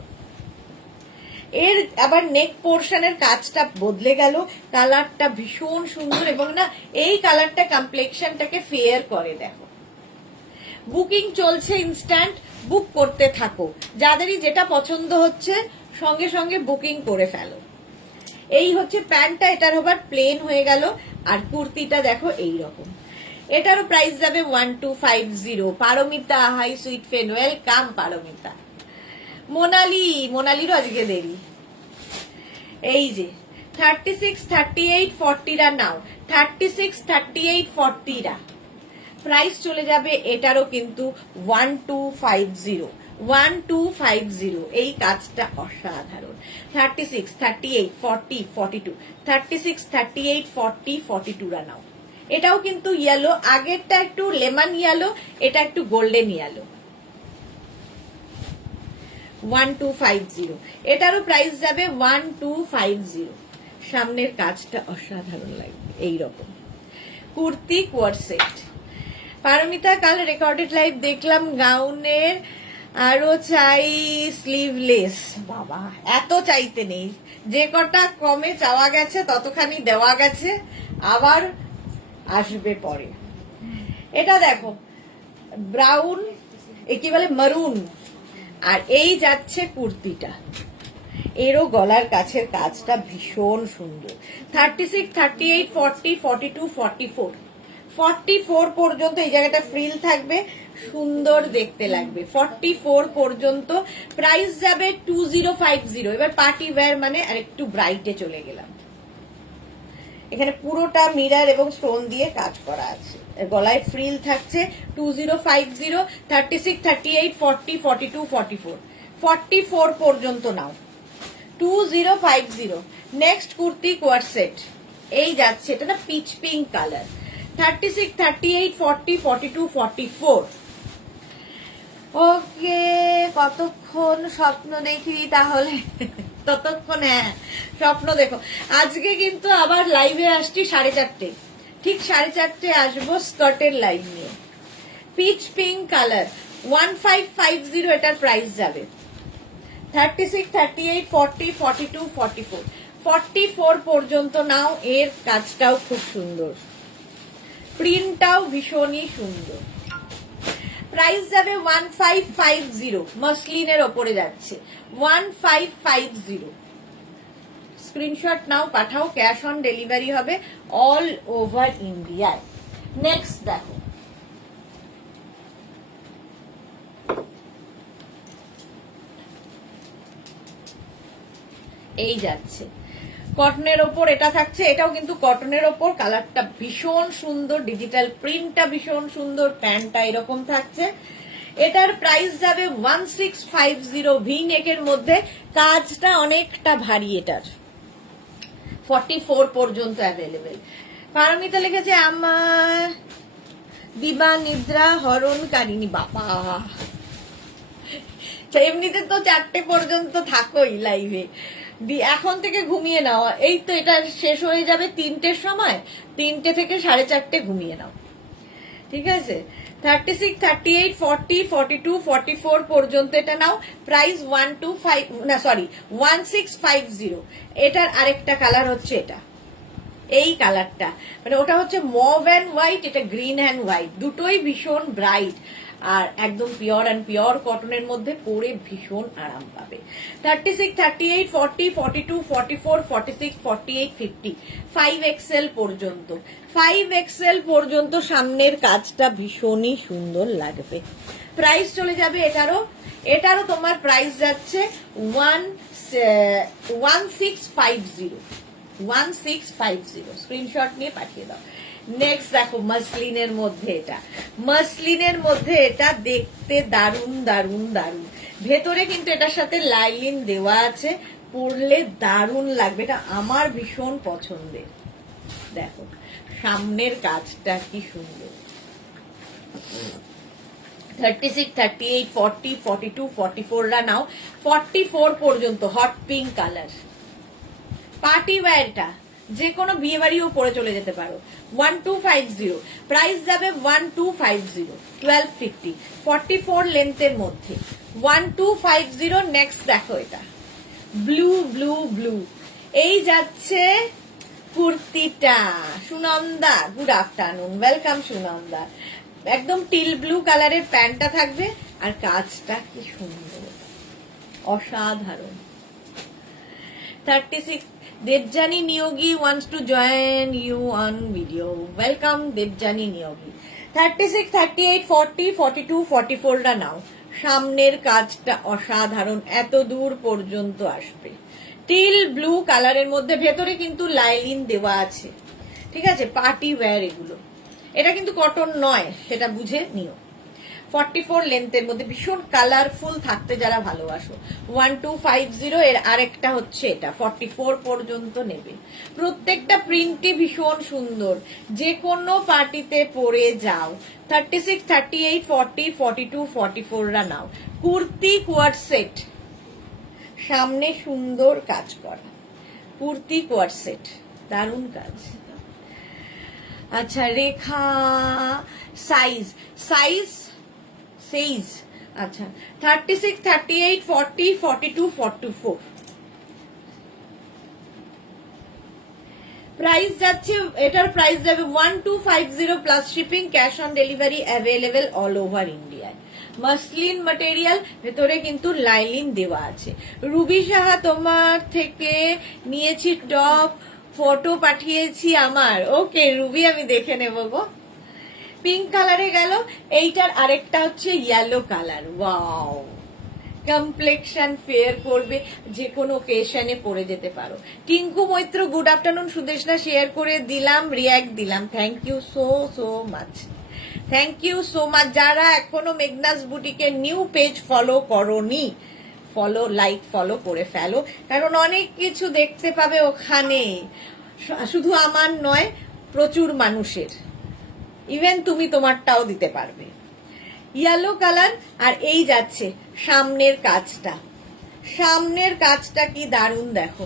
এর আবার নেক পোর্শনের কাজটা বদলে গেল, কালারটা ভীষণ সুন্দর, এবং না এই কালারটা কমপ্লেক্সনটাকে ফেয়ার করে। দেখো বুকিং চলছে, ইনস্ট্যান্ট বুক করতে থাকো, যাদেরই যেটা পছন্দ হচ্ছে সঙ্গে সঙ্গে বুকিং করে ফেলো। এই হচ্ছে প্যান্টটা, এটার আবার প্লেন হয়ে গেল, আর কুর্তিটা দেখো এইরকম। এটারও প্রাইস যাবে 1250। Paramita, hi sweet friend, welcome Paramita. মোনালিরও আজকে দেরি। এই যে 36, 38, 40রা নাও, 36, 38, 40রা প্রাইস চলে যাবে। এটারও কিন্তু 1250, 1250। এই কাজটা অসাধারণ। 36, 38, 40, 42, 36, 38, 40, 42রা নাও। এটাও কিন্তু ইয়েলো, আগেরটা একটু লেমন ইয়েলো, এটা একটু গোল্ডেন ইয়েলো। 1250। এটারও প্রাইস যাবে 1250। সামনের কাজটা অসাধারণ লাগবে এইরকম। কুর্তি কোয়ারসেট। পারমিতা, কাল রেকর্ডেড লাইভ দেখলাম, গাউনের আরো চাই স্লিভলেস। বাবা এত চাইতে নেই, যে কটা কমে চাওয়া গেছে ততখানি দেওয়া গেছে, আবার আসবে পরে। এটা দেখো ব্রাউন, কি বলে, মারুন। আর এই যাচ্ছে কুর্তিটা, এরও গলার কাছের কাজটা ভীষণ সুন্দর। 36, 38, 40, 42, 44, 44 পর্যন্ত এই জায়গাটা ফ্রিল থাকবে, সুন্দর দেখতে লাগবে। 44 পর্যন্ত প্রাইস যাবে 2050। এবার পার্টি ওয়্যার মানে আর একটু ব্রাইটে চলে গেলাম। এখানে পুরোটা মিরর এবং স্টোন দিয়ে কাজ করা আছে, গলায় ফ্রিল থাকছে। 2050, 36, 38, 40, 42, 44, 44 পর্যন্ত নাও। 2050। নেক্সট কুর্তি কোয়ারসেট, এই যাচ্ছে, এটা না পিচ পিঙ্ক কালার। 36, 38, 40, 42, 44। ওকে, কতক্ষণ স্বপ্ন দেখি তাহলে? ততক্ষণ হ্যাঁ স্বপ্ন দেখো। আজকে কিন্তু আবার লাইভে আসছি 4:30, ঠিক 4:30 আসবো স্কার্টের লাইভ নিয়ে। পিচ পিঙ্ক কালার, 1550 এটার প্রাইস যাবে। 36, 38, 40, 42, 44, 44 পর্যন্ত নাও। এর কাজটাও খুব সুন্দর, প্রিন্টটাও ভীষণই সুন্দর। প্রাইস যাবে 1550, মসলিনের ওপরে যাচ্ছে 1550। স্ক্রিনশট নাও, পাঠাও, ক্যাশ অন ডেলিভারি হবে অল ওভার ইন্ডিয়ায়। নেক্সট দেখো, এই যাচ্ছে কটনের ওপর, এটা থাকছে, এটাও কিন্তু কটনের ওপর, কালারটা ভীষণ সুন্দর, ডিজিটাল প্রিন্টটা ভীষণ সুন্দর, প্যান্টটা এরকম থাকছে। এটার প্রাইস যাবে 1650, ভি নেকের মধ্যে, কাজটা অনেকটা ভারী। এটার 44 পর্যন্ত অ্যাভেলেবেল। পারমিতা লিখেছে আমার দিবা নিদ্রা হরণকারিণী, বাবা এমনিতে তো 4টে পর্যন্ত থাকোই লাইভে, এখন থেকে ঘুমিয়ে নাও। এই তো এটা শেষ হয়ে যাবে 3টের সময়, 3টে থেকে 4:30 ঘুমিয়ে নাও, ঠিক আছে? 36, 38, 40, 42, 44 পর্যন্ত এটা নাও। প্রাইস 1650। এটার আরেকটা কালার হচ্ছে এটা, এই কালারটা, মানে ওটা হচ্ছে মভ অ্যান্ড হোয়াইট, এটা গ্রিন অ্যান্ড হোয়াইট, দুটোই ভীষণ ব্রাইট আর একদম পিওর অ্যান্ড পিওর কটনের মধ্যে পরে ভীষণ আরাম পাবে। 36, 38, 40, 42, 44, 46, 48, 50, 5XL পর্যন্ত, 5XL পর্যন্ত সামনের কাজটা ভীষণই সুন্দর লাগবে। প্রাইস চলে যাবে এটারও তোমার প্রাইস যাচ্ছে 1650, 1650। স্ক্রিনশট নিয়ে পাঠিয়ে দাও। নেক্সট দেখো মাসলিনের মধ্যে এটা দেখতে দারুন দারুন দারুন, ভেতরে কিন্তু এটার সাথে লাইলিন দেওয়া আছে, পরলে দারুন লাগবে, এটা আমার ভীষণ পছন্দের। দেখো সামনের কাজটা কি সুন্দর। 36, 38, 40, 42, 44 রা নাও। 44 পর্যন্ত হট পিঙ্ক কালার, পার্টি ওয়্যারটা যে কোনো বিয়ে বাড়িও পরে চলে যেতে পারো। 1250, প্রাইস যাবে 1250, 1250, 44 লেন্থের মধ্যে 1250। নেক্সট দেখো এটা ব্লু ব্লু ব্লু, এই যাচ্ছে কুর্তিটা। Sunanda good afternoon, welcome Sunanda. একদম টিল ব্লু কালারের প্যান্টটা থাকবে আর কাজটা কি সুন্দর, অসাধারণ। 36, Debjani Niyogi wants to join you on video. Welcome Debjani Niyogi. 36, 38, 40, 42, 44 রা নাও। সামনের কাজটা অসাধারণ, এত দূর পর্যন্ত আসবে। টিল ব্লু কালারের মধ্যে ভেতরে কিন্তু লাইলিন দেওয়া আছে, ঠিক আছে? পার্টি ওয়্যার এগুলো, এটা কিন্তু কটন নয়, সেটা বুঝে নিও। 44 লেন্থের মধ্যে ভীষণ কালারফুল থাকতে যারা ভালোবাসো, 1250। এর আরেকটা হচ্ছে এটা 44 পর্যন্ত নেবে। প্রত্যেকটা প্রিন্টই ভীষণ সুন্দর, যে কোনো পার্টিতে পরে যাও। 36, 38, 40, 42, 44 রা নাও। কুর্তি কোয়াড সেট, সামনে সুন্দর কাজ করা কুর্তি কোয়াড সেট, দারুণ কাজ। আচ্ছা রেখা সাইজ আচ্ছা 36, 38, 40, 42, 44। প্রাইস যাচ্ছে, এটার প্রাইস যাবে 1250 plus shipping, cash on delivery available all over ইন্ডিয়ায়। মাসলিন ম্যাটেরিয়াল, ভেতরে কিন্তু লাইলিন দেওয়া আছে। রুবি সাহা তোমার থেকে নিয়েছি টপ, ফটো পাঠিয়েছি আমার। ওকে রুবি, আমি দেখে নেব গো। পিঙ্ক কালারে গেল, এইটার আরেকটা হচ্ছে yellow colour. Wow, complexion fair করবে, যে কোনো ওকেশনে পরে যেতে পারো। Tinku Maitra good afternoon, Sudeshna share করে দিলাম, রিয়াক্ট দিলাম, thank you so much, thank you so much. যারা এখনো মেঘনাস বুটিকের নিউ পেজ ফলো করোনি, ফলো করে ফেলো, কারণ অনেক কিছু দেখতে পাবে ওখানে, শুধু আমার নয়, প্রচুর মানুষের, ইভেন তুমি তোমারটাও দিতে পারবে। ইয়েলো কালার, আর এই যাচ্ছে সামনের কাজটা কি দারুণ দেখো,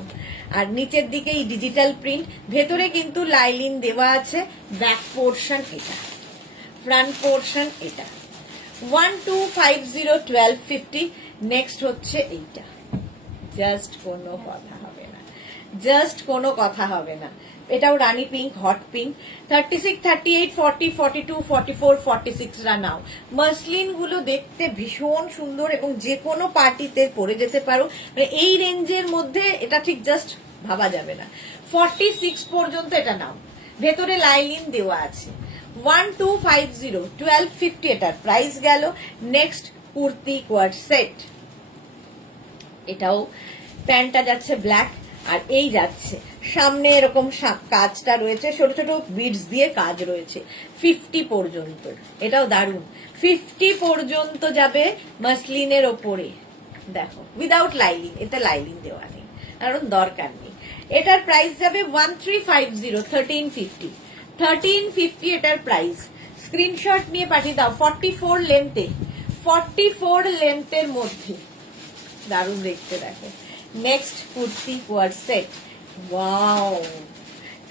আর নিচের দিকে এই ডিজিটাল প্রিন্ট, ভেতরে কিন্তু লাইলিন দেওয়া আছে। ব্যাক পোর্শন এটা, ফ্রন্ট পোর্শন এটা। 1250, 1250। নেক্সট হচ্ছে এইটা, জাস্ট কোনো কথা হবে না, এটাও রানী পিঙ্ক, হট পিঙ্ক। 36, 38, 40, 42, 44, 46 রা নাও। মাসলিন গুলো দেখতে ভীষণ সুন্দর এবং যে কোনো পার্টিতে পরে যেতে পারো, মানে এই রেঞ্জের মধ্যে এটা ঠিক জাস্ট ভাবা যাবে না। 46 পর্যন্ত এটা নাও, ভেতরে লাইলিন দেওয়া আছে। 1250, 1250 এটার প্রাইস গেল। নেক্সট কুর্তি কোয়াড সেট, এটাও প্যান্টটা যাচ্ছে ব্ল্যাক, আর এই যাচ্ছে সামনে এরকম কাজটা রয়েছে, ছোট ছোট বিডস দিয়ে কাজ রয়েছে। 50 পর্যন্ত, এটাও দারুণ। 50 পর্যন্ত যাবে মাসলিনের ওপরে, দেখো উইদাউট লাইলিন, এটা লাইলিন দেওয়া নেই কারণ দরকার নেই। এটার প্রাইস যাবে 1350, 1350 এটার প্রাইস। স্ক্রিনশট নিয়ে পাঠিয়ে দাও। 44 লেন্থে, 44 লেন্থের মধ্যে দারুণ দেখতে। দেখো নেক্সট কুর্তি কোয়ার সেট। ওয়াও,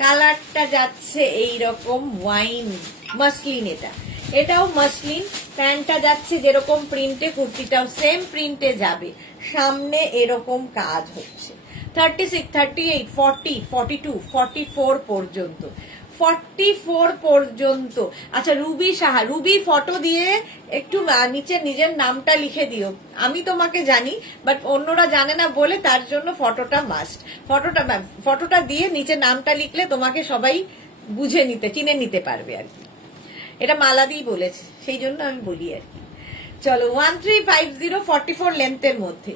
কালারটা যাচ্ছে এইরকম ওয়াইন মাসলিন, এটাও মাসলিন। প্যান্টটা যাচ্ছে যেরকম প্রিন্টে, কুর্তিটাও সেম প্রিন্টে যাবে। সামনে এরকম কাজ হচ্ছে। 36, 38, 40, 42, 44 পর্যন্ত, 44 পর্যন্ত। আচ্ছা রুবি সাহা, রুবি ফটো দিয়ে একটু নিচে নিজের নামটা লিখে দিও। আমি তোমাকে জানি, বাট অন্যরা জানে না বলে তার জন্য ফটোটা মাস্ট। ফটোটা দিয়ে নিচে নামটা লিখলে তোমাকে সবাই বুঝে নিতে, চিনে নিতে পারবে আর কি। এটা মালাদিই বলেছে, সেই জন্য আমি বলি আর কি। চলো 1350, 44 লেন্থের মধ্যে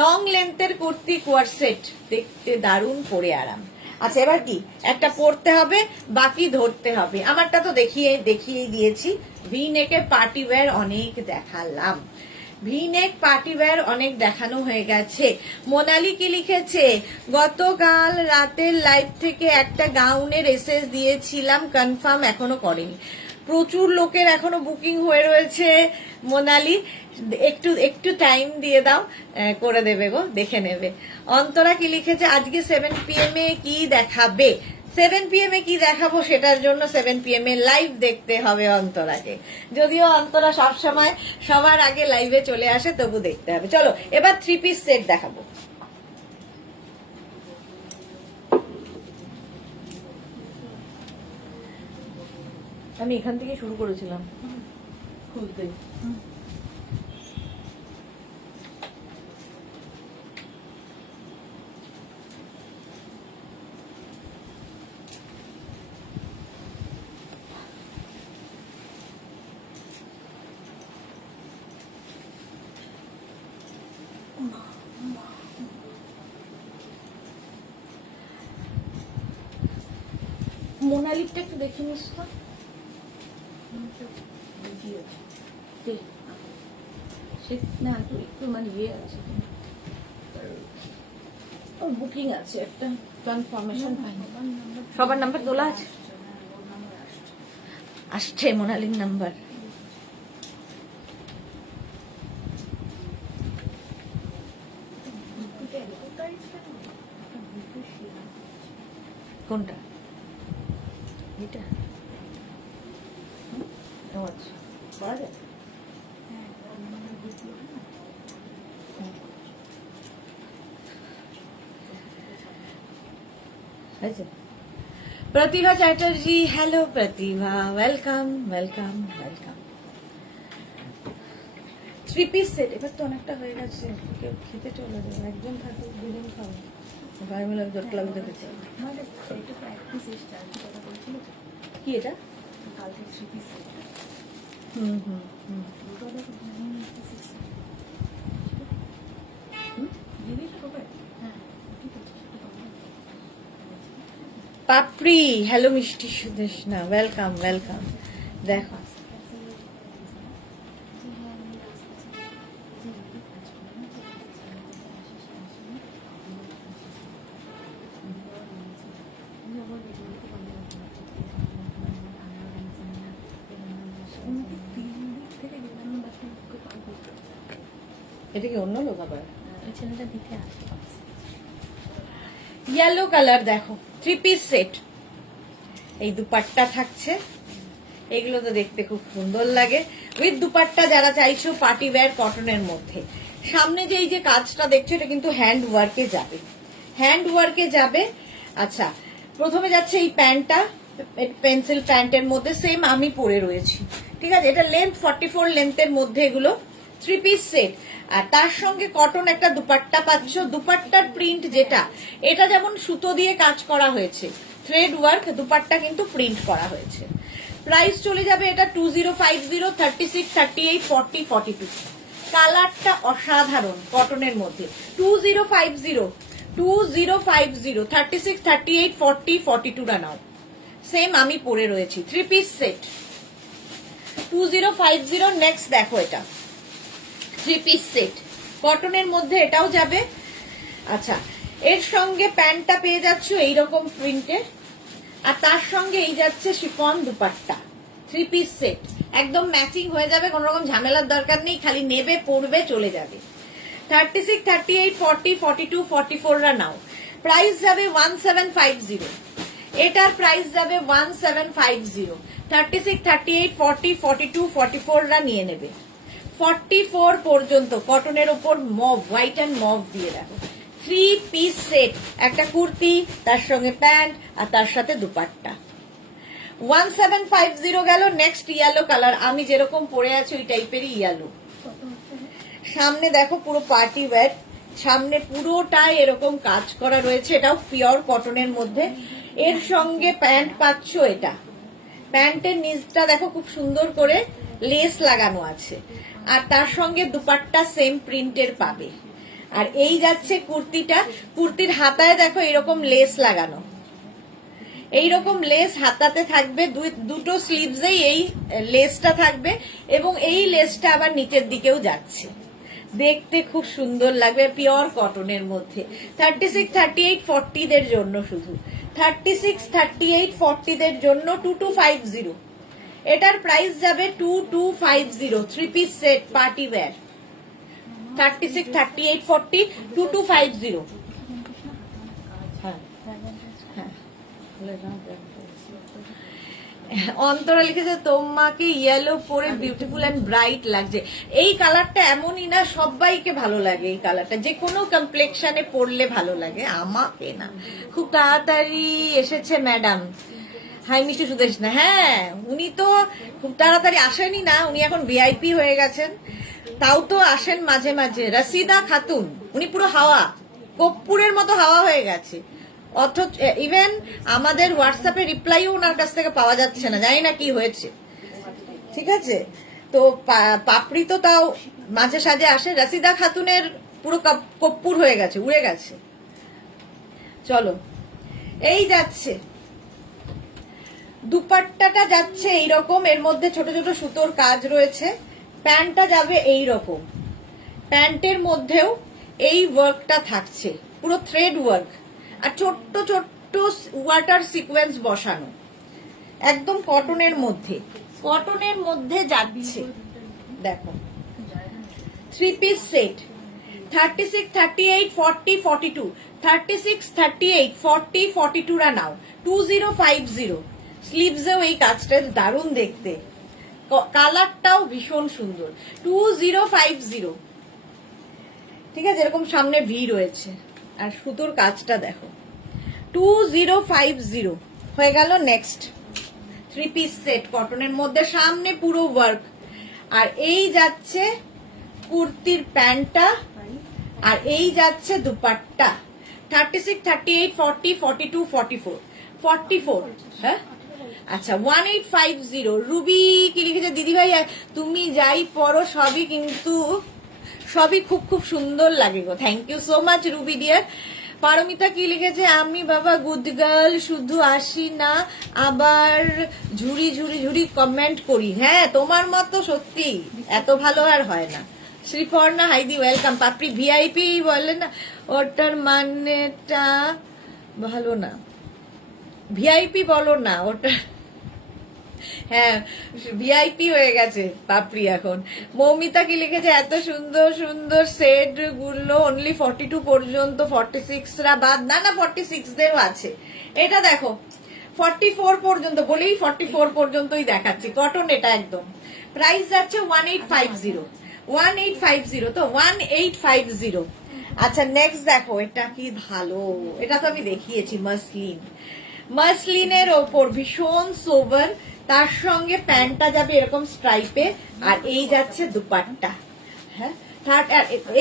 লং লেন্থের কুর্তি কোয়ার সেট, দেখতে দারুণ, পরে আরাম। আচ্ছা এবার কি একটা পরতে হবে, বাকি ধরতে হবে। আমারটা তো দেখিয়ে দিয়েছি। ভি নেকের পার্টি ওয়্যার অনেক দেখালাম, ভিনেক পার্টি ওয়্যার অনেক দেখানো হয়ে গেছে। মোনালি কি লিখেছে, গতকাল রাতের লাইভ থেকে একটা গাউনের এসএস দিয়েছিলাম, কনফার্ম এখনো করেনি। প্রচুর লোকের এখনো বুকিং হয়ে রয়েছে মোনালি, একটু টাইম দিয়ে দাও, করে দেবে গো, দেখে নেবে। অন্তরা কি লিখেছে, আজকে 7 PM এ কি দেখাবে? 7 PM এ কি দেখাবো সেটার জন্য 7 PM এ লাইভ দেখতে হবে অন্তরাকে। যদিও অন্তরা সবসময় সবার আগে লাইভে চলে আসে, তবু দেখতে হবে। চলো এবার 3 পিস সেট দেখাবো। আমি এখান থেকে শুরু করেছিলাম খুলতে। মোনালিকটা একটু দেখে নিস তো, না একটু মানে ইয়ে আছে, বুকিং আছে একটা, কনফার্মেশন হয়নি। সবার নাম্বার তোলা আছে, আসছে মোনালির নাম্বার। কোনটা? এটা আচ্ছা, পাওয়া যায়। Pratibha Chatterjee, hello Pratibha, welcome welcome welcome. 3 piece set এবার তো অনেকটা হয়ে গেছে, কেউ খেতে চলে যাবে, একজন থাকে দুজন খাবে, ভাই মিলে জোট ক্লাব দেখেছে। কি এটা? কালকে 3 পিস সেট। পাপড়ি, হ্যালো মিষ্টি সুদেশনা, ওয়েলকাম ওয়েলকাম। দেখো এটা কি অন্য লোক আবার? ছেলেটা দিতে আসবে। ইয়েলো কালার দেখো, 3 পিস সেট। এই দুপাট্টা থাকছে, এগুলো তো দেখতে খুব সুন্দর লাগে। উইথ দুপাট্টা যারা চাইছো পার্টি ওয়্যার কটনের মধ্যে। সামনে যে এই যে কাজটা দেখছো এটা কিন্তু হ্যান্ড ওয়ার্কে যাবে, হ্যান্ড ওয়ার্কে যাবে। আচ্ছা প্রথমে যাচ্ছে এই প্যান্টটা, পেন্সিল প্যান্টের মধ্যে, সেম আমি পরে রয়েছি, ঠিক আছে। এটা লেন্থ 44 লেন্থের মধ্যে, এগুলো 3 পিস সেট। আর তার সঙ্গে কটন একটা দুপাট্টা পাচ্ছ। দুপাট্টার প্রিন্ট যেটা, এটা যেমন সুতো দিয়ে কাজ করা হয়েছে, থ্রেড ওয়ার্ক, দুপাট্টা কিন্তু প্রিন্ট করা হয়েছে। প্রাইস চলে যাবে এটা 2050, 36, 38, 40, 42। কালারটা অসাধারণ কটনের মধ্যে। 2050, 36, 38, 40, 42টা নাও, সেম আমি পরে রয়েছি। 3 পিস সেট 2050। নেক্সট দেখো এটা 3 পিস সেট কটনের মধ্যে, এটাও যাবে। আচ্ছা এর সঙ্গে প্যান্টটা পেয়ে যাচ্ছ এইরকম প্রিন্টের, আর তার সঙ্গে এই যাচ্ছে শিফন দুপাট্টা, 3 পিস সেট, একদম ম্যাচিং হয়ে যাবে, কোনো রকম ঝামেলার দরকার নেই, খালি নেবে পরবে চলে যাবে। 36, 38, 40, 42, 44 রা নাও, প্রাইস যাবে 1750। এটার প্রাইস যাবে 1750। 36, 38, 40, 42, 44 রা নিয়ে নেবে। 44 পর্যন্ত কটনের উপর মভ, হোয়াইট অ্যান্ড মভ দিয়ে দেখো, 3 পিস সেট, একটা কুর্তি, তার সঙ্গে প্যান্ট, আর তার সাথে দুপাট্টা। 1750 গেল। নেক্সট ইয়েলো কালার, আমি যেরকম পরে আছি ওই টাইপেরই ইয়েলো। সামনে দেখো পুরো পার্টি ওয়্যার, সামনে পুরোটাই এরকম কাজ করা রয়েছে, এটাও পিওর কটনের মধ্যে। এর সঙ্গে প্যান্ট পাচ্ছ, এটা প্যান্টের নিচটা দেখো খুব সুন্দর করে লেস লাগানো আছে, আর তার সঙ্গে দুপাট্টা সেম প্রিন্টের পাবে। আর এই যাচ্ছে কুর্তিটা, কুর্তির হাতায় দেখো এরকম লেস লাগানো, এইরকম লেস হাতাতে থাকবে, দুটো স্লিভসেই এই লেসটা থাকবে, এবং এই লেসটা আবার নিচের দিকেও যাচ্ছে, দেখতে খুব সুন্দর লাগবে, পিওর কটনের মধ্যে। 36, 38, 40 দের জন্য শুধু, 36, 38, 40 দের জন্য 2250। এটার প্রাইস যাবে 2250, 3 পিস সেট পার্টি ওয়্যার। 36, 38, 40, 2250। হ্যাঁ হ্যাঁ, অন্তরা লিখেছে তোমাকে ইয়েলো পরে বিউটিফুল এন্ড ব্রাইট লাগছে। এই কালারটা এমনই না, সবাইকে ভালো লাগে এই কালারটা, যে কোনো কমপ্লেক্সনে পরলে ভালো লাগে, আমাকে না। খুব তাড়াতাড়ি এসেছে ম্যাডাম, হাই মিষ্টি সুদেশ না, হ্যাঁ উনি তো খুব তাড়াতাড়ি আসেনি না, উনি এখন ভিআইপি হয়ে গেছেন, তাও তো আসেন মাঝে মাঝে। রসিদা খাতুন, উনি পুরো হাওয়া, কর্পূরের মতো হাওয়া হয়ে গেছে, অথচ ইভেন আমাদের হোয়াটসঅ্যাপে রিপ্লাইও ওনার কাছ থেকে পাওয়া যাচ্ছে না, জানি না কি হয়েছে। ঠিক আছে, তো পাপড়ি তো তাও মাঝে সাঝে আসে, রসিদা খাতুনের পুরো কর্পূর হয়ে গেছে, উড়ে গেছে। চলো, এই যাচ্ছে দুপাট্টাটা, যাচ্ছে এইরকম, এর মধ্যে ছোট ছোট সুতোর কাজ রয়েছে। প্যান্টটা যাবে এইরকম, প্যান্টের মধ্যেও এই ওয়ার্কটা থাকছে, পুরো থ্রেড ওয়ার্ক, আর ছোট্ট ছোট্ট ওয়াটার সিকোয়েন্স বসানো, একদম কটনের মধ্যে, কটনের মধ্যে যাচ্ছে। দেখো 3 পিস সেট, 36, 38, 40, 42, 36, 38, 40, 42 রা নাও, 2050। স্লিভসেও এই কাজটা দারুণ দেখতে, কালারটাও ভীষণ সুন্দর, 2050। ঠিক আছে, এরকম সামনে ভি রয়েছে, আর সুতোর কাজটা দেখো, 2050 হয়ে গেল। নেক্সট 3 পিস সেট কটনের মধ্যে, সামনে পুরো ওয়ার্ক, আর এই যাচ্ছে কুর্তির প্যান্টটা, আর এই যাচ্ছে দুপাট্টা। 36, 38, 40, 42, 44, 44, হ্যাঁ আচ্ছা 1850। রুবি কি লিখেছে, দিদি ভাই তুমি যাই পরো সবই কিন্তু সবই খুব খুব সুন্দর লাগে গো, thank you so much Ruby dear. Paramita কি লিখেছে, আমি বাবা গুড গার্ল, শুধু আসি না আবার ঝুড়ি ঝুড়ি ঝুড়ি কমেন্ট করি। হ্যাঁ তোমার মতো সত্যি এত ভালো আর হয় না। শ্রীপর্ণা হাইদি ওয়েলকাম। পাপড়ি ভিআইপি বলে না, ওটার মানেটা ভালো না, ভিআইপি বলো না ওটা, হ্যাঁ ভিআইপি হয়ে গেছে পাপড়ি এখন। মৌমিতা কি লিখেছে, এত সুন্দর সুন্দর সেট গুলো অনলি 42 পর্যন্ত, 46 রা বাদ, না না 46 দেরও আছে। এটা দেখো 44 পর্যন্ত, বলেই 44 পর্যন্তই দেখাচ্ছি, কটন এটা একদম। প্রাইস যাচ্ছে 1850, 1850, তো 1850। আচ্ছা নেক্সট দেখো, এটা কি ভালো, এটা তো আমি দেখিয়েছি, মাসলিন, মাসলিনের ওপর ভীষণ সোবার, তার সঙ্গে প্যান্টটা যাবে এরকম স্ট্রাইপে, আর এই যাচ্ছে দুপাট্টা। হ্যাঁ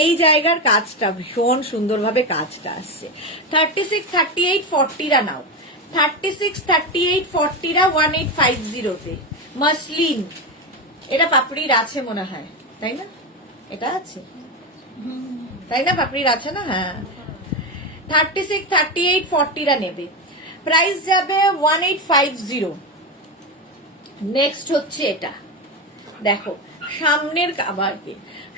এই জায়গার কাজটা ভীষণ সুন্দরভাবে কাজটা আসছে। 36, 38, 40 রা নাও, 36, 38, 40 রা 1850 তে মাসলিন। এটা পাপড়ির আছে মনে হয়, তাই না? এটা আছে তাই না, পাপড়ির আছে না? হ্যাঁ 36, 38, 40 রা নেবে, প্রাইস যাবে 1850। নেক্সট হচ্ছে এটা দেখো, সামনের আবার কি,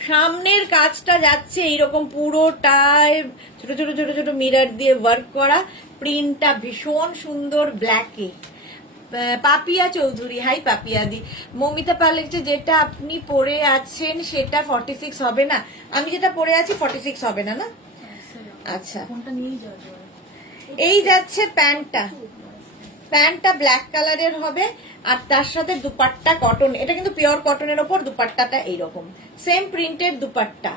সামনের কাজটা যাচ্ছে এইরকম পুরোটায় ছোট ছোট ছোট ছোট মিরর দিয়ে ওয়ার্ক করা, প্রিন্টটা ভীষণ সুন্দর ব্ল্যাকে, পাপিয়া চৌধুরী, হাই পাপিয়া দি। মৌমিতা পাল লিখছে যেটা আপনি পরে আছেন সেটা 46 হবে না। আমি যেটা পরে আছি 46 হবে না, না? আচ্ছা, এই যাচ্ছে প্যান্টটা। প্যান্টটা ব্ল্যাক কালারের হবে আর তার সাথে দুপাট্টা কটন, এটা কিন্তু পিওর কটনের ওপর দুপাট্টাটা এইরকম সেম প্রিন্টের দুপাট্টা।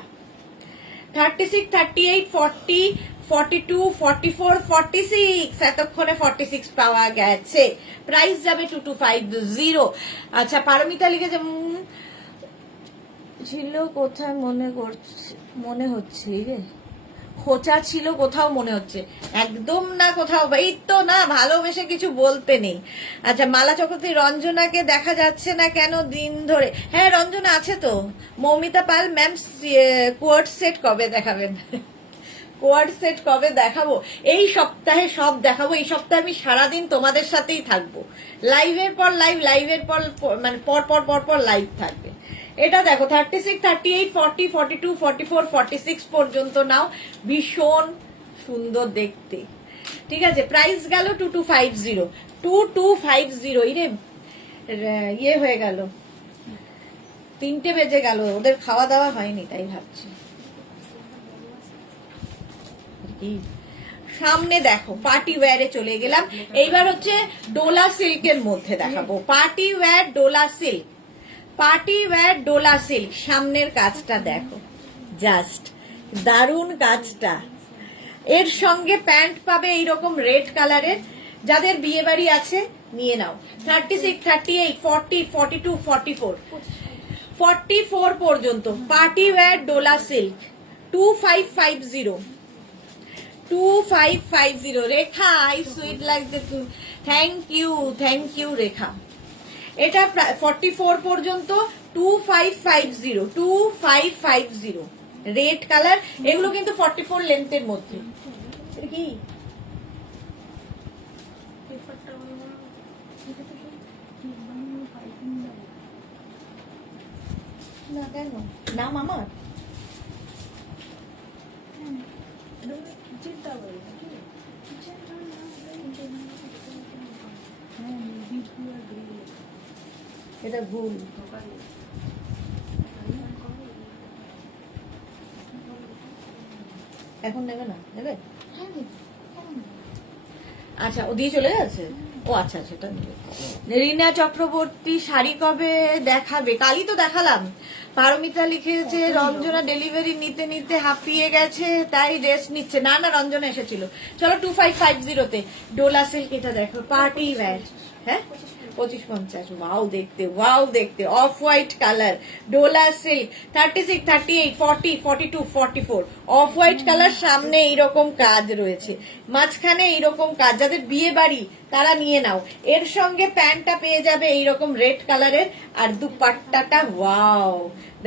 36, 38, 40, 42, 44, 46, এতক্ষণে 46 পাওয়া গেছে। প্রাইস যাবে 2250। আচ্ছা, পারমিতা লিখেছে ছিল কোথায় মনে হচ্ছে রে, খোঁচা ছিল কোথাও মনে হচ্ছে, একদম না কোথাও, এই তো না, ভালোবেসে কিছু বলতে নেই। আচ্ছা, মালা চক্রবর্তী, রঞ্জনাকে দেখা যাচ্ছে না কেন দিন ধরে? হ্যাঁ, রঞ্জনা আছে তো। মৌমিতা পাল ম্যাম, কোয়ার্ড সেট কবে দেখাবেন? কোয়ার্ড সেট কবে দেখাবো? এই সপ্তাহে সব দেখাবো। এই সপ্তাহে আমি সারাদিন তোমাদের সাথেই থাকবো, লাইভের পর লাইভ, লাইভের পর মানে পর পর পর পর লাইভ থাকবে। এটা দেখো 36, 38, 40, 42, 44, 46 পর্যন্ত নাও, ভীষণ সুন্দর দেখতে। ঠিক আছে, প্রাইস গেল 2250। 2250 ইরে ইয়ে হয়ে গেল, 3টে বেজে গেল, ওদের খাওয়া দাওয়া হয়নি তাই ভাবছি। সামনে দেখো পার্টি ওয়্যারে চলে গেলাম। এইবার হচ্ছে ডোলা সিল্কের মধ্যে দেখাবো, party wear Dola silk. Party wear Dola silk, সামনের কাজটা দেখো, জাস্ট দারুণ কাজটা। এর সঙ্গে প্যান্ট পাবে এইরকম রেড কালারের, যাদের বিয়ে বাড়ি আছে নিয়ে নাও। 36, 38, 40, 42, 44, 44 পর্যন্ত party wear Dola silk 2550। 2550 Rekha, I sweet like the, thank you Rekha. এটা 44 পর্যন্ত 2550, 2550 রেড কালার। এগুলো কিন্তু 44 লেন্থের মধ্যে। কি না কেন নাম আমার এটা ভুল। এখন নেবে না, নেবে? আচ্ছা, ও দিয়ে চলে গেছে। ও আচ্ছা, সেটা নেবে। রিনা চক্রবর্তী, শাড়ি কবে দেখাবে? কালই তো দেখালাম। পারমিতা লিখেছে রঞ্জনা ডেলিভারি নিতে নিতে হাঁপিয়ে গেছে তাই রেস্ট নিচ্ছে। না না, রঞ্জনা এসেছিল। চলো 2550 ডোলা সিল্ক, এটা দেখো পার্টি ওয়্যার। হ্যাঁ, 2550। ওয়াও দেখতে অফ হোয়াইট কালার ডোলা সিল্ক। 36, 38, 40, 42, 44 off white colour. সামনে এইরকম কাজ রয়েছে, মাঝখানে এইরকম কাজ। যাদের বিয়ে বাড়ি তারা নিয়ে নাও। এর সঙ্গে প্যান্টটা পেয়ে যাবে এইরকম রেড কালারের, আর দুপাট্টাটা ওয়াও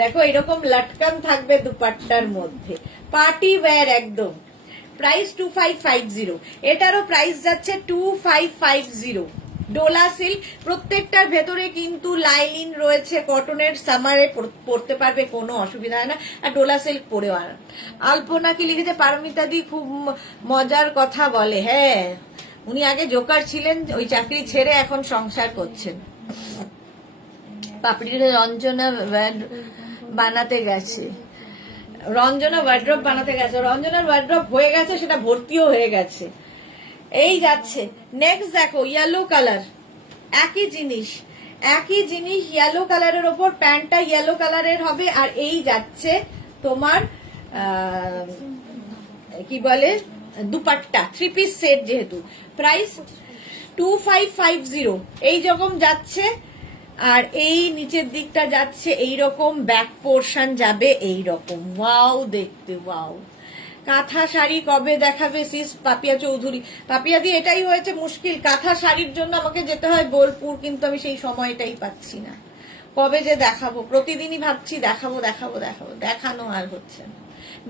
দেখো, এরকম লটকান থাকবে দুপাট্টার মধ্যে। পার্টি ওয়্যার একদম। প্রাইস 2550। এটারও প্রাইস যাচ্ছে 2550। ডোলা সিল্ক, প্রত্যেকটার ভেতরে কিন্তু লাইলিন রয়েছে কটনের, সামারে পরতে পারবে, কোনো অসুবিধা হয় না। আর ডোলা সিল্ক পরেও আর। আলপনা কি লিখেছে পারমিতা দি খুব মজার কথা বলে। হ্যাঁ, উনি আগে জোকার ছিলেন, ওই চাকরি ছেড়ে এখন সংসার করছেন। পাপড়ির রঞ্জনা বানাতে গেছে, রঞ্জনা ওয়ার্ড্রপ বানাতে গেছে। রঞ্জনার ওয়ার্ড্রপ হয়ে গেছে, সেটা ভর্তিও হয়ে গেছে। এই যাচ্ছে নেক্সট দেখো ইয়েলো কালার, একই জিনিস ইয়েলো কালারের ওপর প্যান্টটা ইয়েলো কালারের হবে। আর এই যাচ্ছে তোমার কি বলে দুপাট্টা, 3 পিস সেট যেহেতু। প্রাইস 2550 এই রকম যাচ্ছে। আর এই নিচের দিকটা যাচ্ছে এইরকম, ব্যাক পোর্শন যাবে এইরকম। ওয়াও দেখতে, ওয়াও। কাঁথা শাড়ি কবে দেখাবে সিস? পাপিয়া চৌধুরী। পাপিয়া দি, এটাই হয়েছে মুশকিল, কাঁথা শাড়ির জন্য আমাকে যেতে হয় বোলপুর, কিন্তু আমি সেই সময়টাই পাচ্ছি না। কবে যে দেখাবো, প্রতিদিনই ভাবছি দেখাবো, দেখানো আর হচ্ছে না।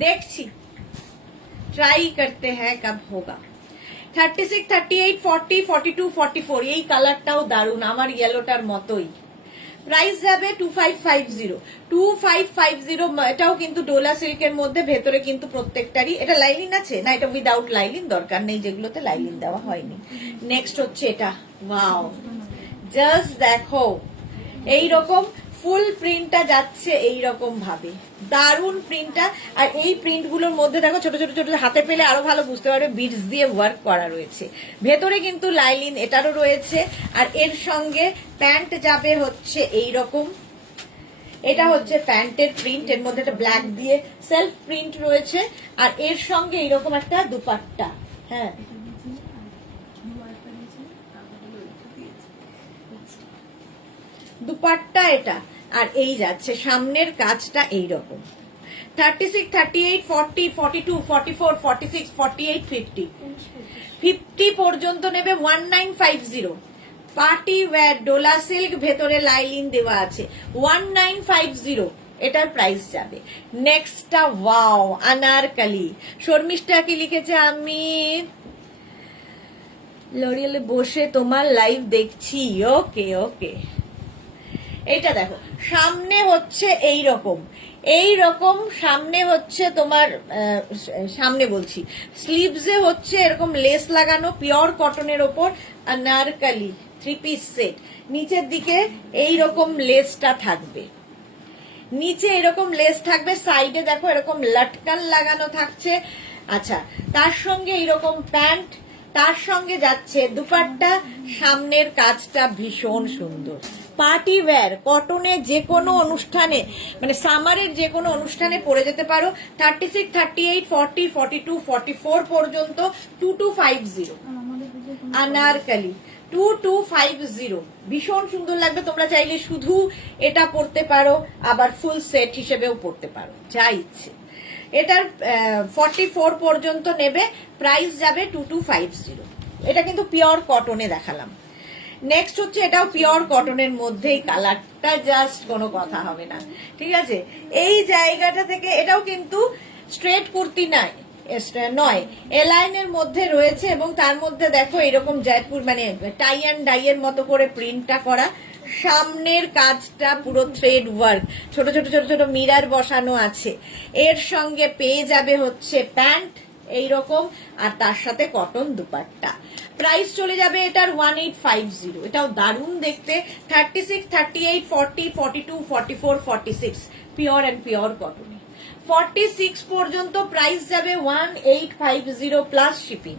দেখছি, ট্রাই করতে হ্যাঁ, কব হোগা। 36, 38, 40, 42, 44 এই কালারটাও দারুণ, আমার ইয়েলোটার মতোই। প্রাইস যাবে 2550। 2550 এটাও কিন্তু ডোলা সিল্কের মধ্যে, ভেতরে কিন্তু প্রত্যেকটারই এটা লাইলিন আছে না, এটা উইদাউট লাইলিন, দরকার নেই যেগুলোতে লাইলিন দেওয়া হয়নি। নেক্সট হচ্ছে এটা, ওয়াও জাস্ট দেখো এইরকম ফুল প্রিন্টটা যাচ্ছে এইরকম ভাবে, দারুন প্রিন্টটা। আর এই প্রিন্ট গুলোর মধ্যে দেখো ছোট ছোট ছোট হাতে পেলে আরো ভালো বুঝতে পারবে, বিডস দিয়ে ওয়ার্ক করা রয়েছে। ভেতরে কিন্তু লাইলিন এটারও রয়েছে। আর এর সঙ্গে প্যান্ট যাবে হচ্ছে এইরকম, এটা হচ্ছে প্যান্টের প্রিন্ট, এর মধ্যে একটা ব্ল্যাক দিয়ে সেলফ প্রিন্ট রয়েছে। আর এর সঙ্গে এইরকম একটা দুপাট্টা। হ্যাঁ, দুপাট্টা এটা। আর এই যাচ্ছে সামনের কাজটা এইরকম। 36, 38, 40, 42, 44, 46, 48, 50 50 পর্যন্ত নেবে 1950। পার্টি ওয়্যার ডোলা সিল্ক, ভেতরে লাইলিন দেওয়া আছে। 1950 এটার প্রাইস যাবে। নেক্সটটা ওয়াও, আনারকলি। শর্মিষ্ঠা কি লিখেছে, আমি লরিয়ালে বসে তোমার লাইভ দেখছি। ওকে ওকে, এইটা দেখো সামনে হচ্ছে এইরকম সামনে হচ্ছে তোমার সামনে বলছি স্লিভসে হচ্ছে এরকম লেস লাগানো পিওর কটনের ওপর আনারকলি 3 পিস সেট। নিচের দিকে এইরকম লেসটা থাকবে, নিচে এরকম লেস থাকবে, সাইডে দেখো এরকম লটকান লাগানো থাকছে। আচ্ছা, তার সঙ্গে এইরকম প্যান্ট, তার সঙ্গে যাচ্ছে দুপাট্টা। সামনের কাজটা ভীষণ সুন্দর। পার্টি ওয়্যার কটনে যে কোনো অনুষ্ঠানে, মানে সামারের যে কোনো অনুষ্ঠানে পরে যেতে পারো। 36, 38, 40, 42, 44 পর্যন্ত 2250 আনারকলি 2250 ভীষণ সুন্দর লাগবে। তোমরা চাইলে শুধু এটা পরতে পারো, আবার ফুল সেট হিসেবেও পরতে পারো, যা ইচ্ছে। এটার 44 পর্যন্ত নেবে, প্রাইস যাবে 2250। এটা কিন্তু পিওর কটনে দেখালাম। নেক্সট হচ্ছে এটাও পিওর কটনের মধ্যেই, কালারটা জাস্ট কোনো কথা হবে না, ঠিক আছে। এই জায়গাটা থেকে এটাও কিন্তু স্ট্রেট কুর্তি নয়, এলাইনের মধ্যে রয়েছে। এবং তার মধ্যে দেখো এরকম জয়পুর মানে টাই অ্যান্ড ডাই এর মতো করে প্রিন্টটা করা। সামনের কাজটা পুরো থ্রেড ওয়ার্ক, ছোট ছোট ছোট ছোট মিরার বসানো আছে। এর সঙ্গে পেয়ে যাবে হচ্ছে প্যান্ট এইরকম, আর তার সাথে কটন দুপাট্টা। প্রাইস চলে যাবে এটার 1850। এটাও দারুণ দেখতে। 36, 38, 40, 42, 44, 46 পিওর অ্যান্ড পিওর কটনে। 46 পর্যন্ত প্রাইস যাবে 1850 plus shipping.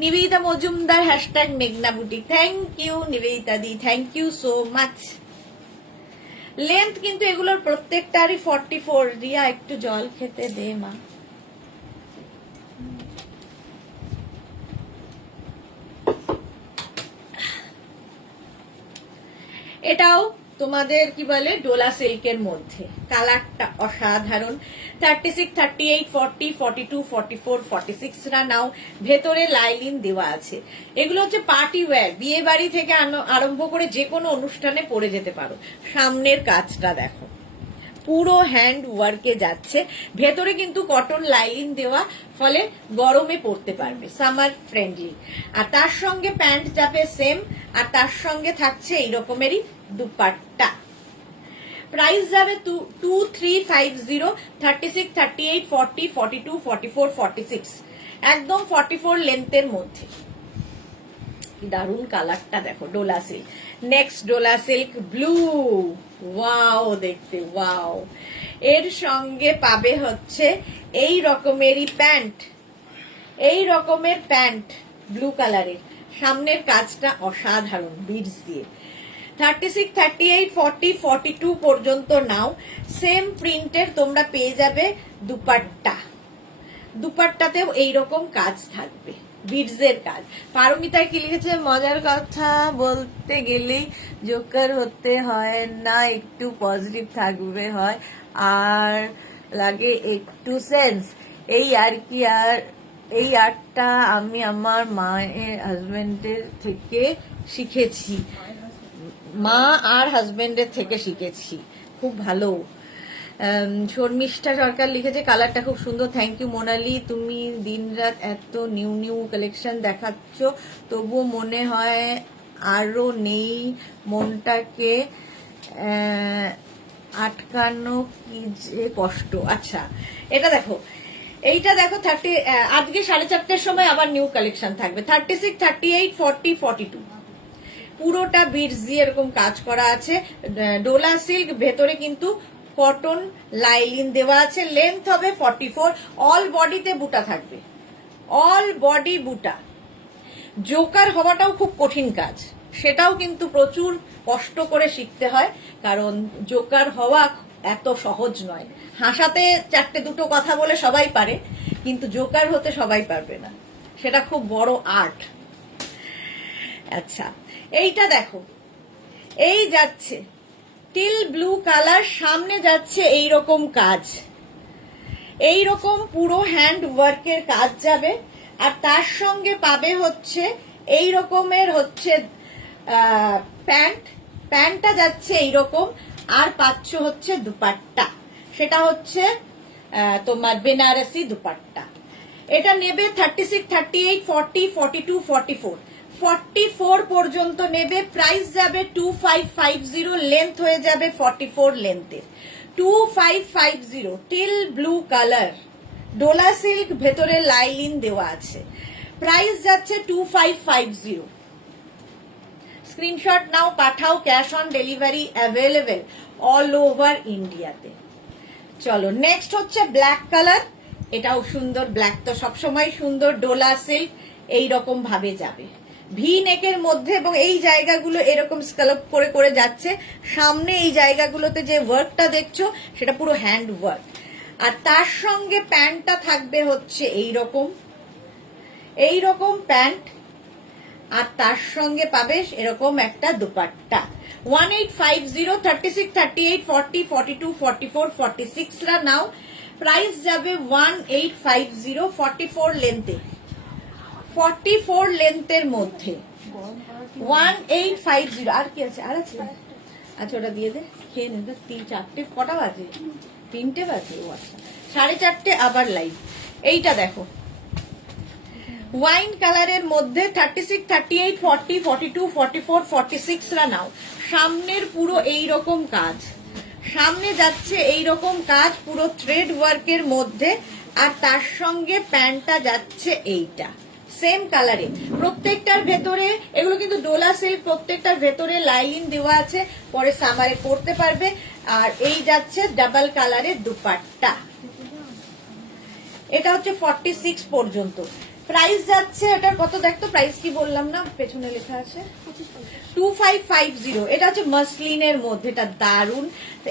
Nivedita Majumdar hashtag মেঘনা বুটিক। থ্যাংক ইউ নিবেদিতা দি, thank you so much. Length কিন্তু এগুলোর প্রত্যেকটারই 44। রিয়া একটু জল খেতে দে মা। এটাও তোমাদের কি বলে ডোলা সিল্কের মধ্যে, কালারটা অসাধারণ। 36, 38, 40, 42, 44, 46 রা নাও। ভেতরে লাইলিন দেওয়া আছে। এগুলো হচ্ছে পার্টি ওয়্যার, বিয়ে বাড়ি থেকে আরম্ভ করে যে কোনো অনুষ্ঠানে পরে যেতে পারো। সামনের কাজটা দেখো পুরো হ্যান্ড ওয়ার্কে যাচ্ছে। ভেতরে কিন্তু কটন লাইলিন দেওয়া, ফলে গরমে পরতে পারবে, সামার ফ্রেন্ডলি। আর তার সঙ্গে প্যান্ট যাবে সেম, আর তার সঙ্গে থাকছে এই রকমেরই দুপাট্টা। প্রাইস যাবে 2350। 36, 38, 40, 42, 44, 46 একদম 44 লেন্থের মধ্যে। দারুন কালারটা দেখো, ডোলা সিল্ক। নেক্সট ডোলা সিল্ক ব্লু, ওয়াও দেখতে ওয়াও। এর সঙ্গে পাবে হচ্ছে এই রকমেরই প্যান্ট, এই রকমের প্যান্ট ব্লু কালারের। সামনের কাজটা অসাধারণ বিডস দিয়ে। 36, 38, 40, 42 পর্যন্ত নাও। সেম প্রিন্টের তোমরা পেয়ে যাবে দুপাট্টা। দুপাট্টাতেও এইরকম কাজ থাকবে, বিডসের কাজ। পারমিতা কি লিখেছে, মজার কথা বলতে গেলেই জোকার হতে হয় না, একটু পজিটিভ থাকবে হয়, আর লাগে একটু সেন্স, এই আর কি। আর এই আর্টটা আমি আমার মায়ের হাজবেন্ডের থেকে শিখেছি, মা আর হাজবেন্ডের থেকে শিখেছি, খুব ভালো। শর্মিষ্ঠা সরকার লিখেছে কালারটা খুব সুন্দর, থ্যাংক ইউ মোনালি। তুমি দিনরাত এত নিউ নিউ কালেকশন দেখাচ্ছ, তবুও মনে হয় আরো নেই, মনটাকে আটকানো কি যে কষ্ট। আচ্ছা, এটা দেখো, এইটা দেখো 30 আজকে 4:30টার সময় আবার নিউ কালেকশন থাকবে। 36, 38, 40, 42 পুরোটা বিটস দিয়ে এরকম কাজ করা আছে, ডোলা সিল্ক, ভেতরে কিন্তু কটন লাইলিন দেওয়া আছে, লেন্থ হবে 44, অল বডিতে বুটা থাকবে, অল বডি বুটা। জোকার হওয়াটাও খুব কঠিন কাজ, সেটাও কিন্তু প্রচুর কষ্ট করে শিখতে হয়, কারণ জোকার হওয়া এত সহজ নয়। হাসাতে চারটে দুটো কথা বলে সবাই পারে, কিন্তু জোকার হতে সবাই পারবে না, সেটা খুব বড় আর্ট। আচ্ছা, এইটা দেখো, এই যাচ্ছে টিল ব্লু কালার, সামনে যাচ্ছে এইরকম কাজ, এইরকম পুরো হ্যান্ড ওয়ার্কের কাজ যাবে, আর তার সঙ্গে পাবে হচ্ছে এই রকমের হচ্ছে প্যান্ট, প্যান্টটা যাচ্ছে এইরকম, আর পাচ্ছ হচ্ছে দুপাট্টা, সেটা হচ্ছে তোমার বেনারসি দুপাট্টা। এটা নেবে 36, 38, 40, 42, 44, 44 পর্যন্ত নেবে। প্রাইস যাবে 2550, লেন্থ হয়ে যাবে 44 লেন্থের, 2550। টিল ব্লু কালার, ডোলা সিল্ক, ভেতরে লাইলিন দেওয়া আছে, প্রাইস যাচ্ছে 2550। স্ক্রিনশট নাও, পাঠাও, cash on delivery available all over ইন্ডিয়াতে। চলো নেক্সট হচ্ছে ব্ল্যাক কালার, এটাও সুন্দর, ব্ল্যাক তো সবসময় সুন্দর। ডোলা সিল্ক এইরকম ভাবে যাবে, ভি নেকের মধ্যে, এবং এই জায়গাগুলো এরকম স্কালপ করে করে যাচ্ছে। সামনে এই জায়গাগুলোতে যে ওয়ার্কটা দেখছো সেটা পুরো হ্যান্ড ওয়ার্ক, আর তার সঙ্গে প্যান্টটা থাকবে হচ্ছে এইরকম, এইরকম প্যান্ট, আর তার সঙ্গে পাবে এরকম একটা দুপাট্টা। 1850, 36, 38, 40, 42, 44, 46 রা নাও, প্রাইস যাবে 1850, 44 লেন্থে, 44 লেন্থের মধ্যে 1850। আর কি আছে? আর আছে? আচ্ছা ওটা দিয়ে দে, খেয়ে নে। 3-4টে, কটা বাজে? 3টে বাজে। ও আচ্ছা, 4:30 আবার লাইভ। এইটা দেখো, ওয়াইন কালারের মধ্যে 36, 38, 40, 42, 44, 46 রা নাও। সামনের পুরো এইরকম কাজ, সামনে যাচ্ছে এইরকম কাজ পুরো থ্রেড ওয়ার্কের মধ্যে, আর তার সঙ্গে প্যান্টটা যাচ্ছে এইটা সেম কালারে। প্রত্যেকটার ভেতরে, এগুলো কিন্তু ডোলা সিল্ক, প্রত্যেকটার ভেতরে লাইলিন দেওয়া আছে, পরে সামারে পরতে পারবে। আর এই যাচ্ছে ডাবল কালারের দুপাট্টা, এটা হচ্ছে 46 পর্যন্ত। প্রাইস যাচ্ছে এটার কত দেখতো, প্রাইস কি বললাম না, পেছনে লেখা আছে 2550। এটা হচ্ছে মাসলিনের মধ্যে, এটা দারুন,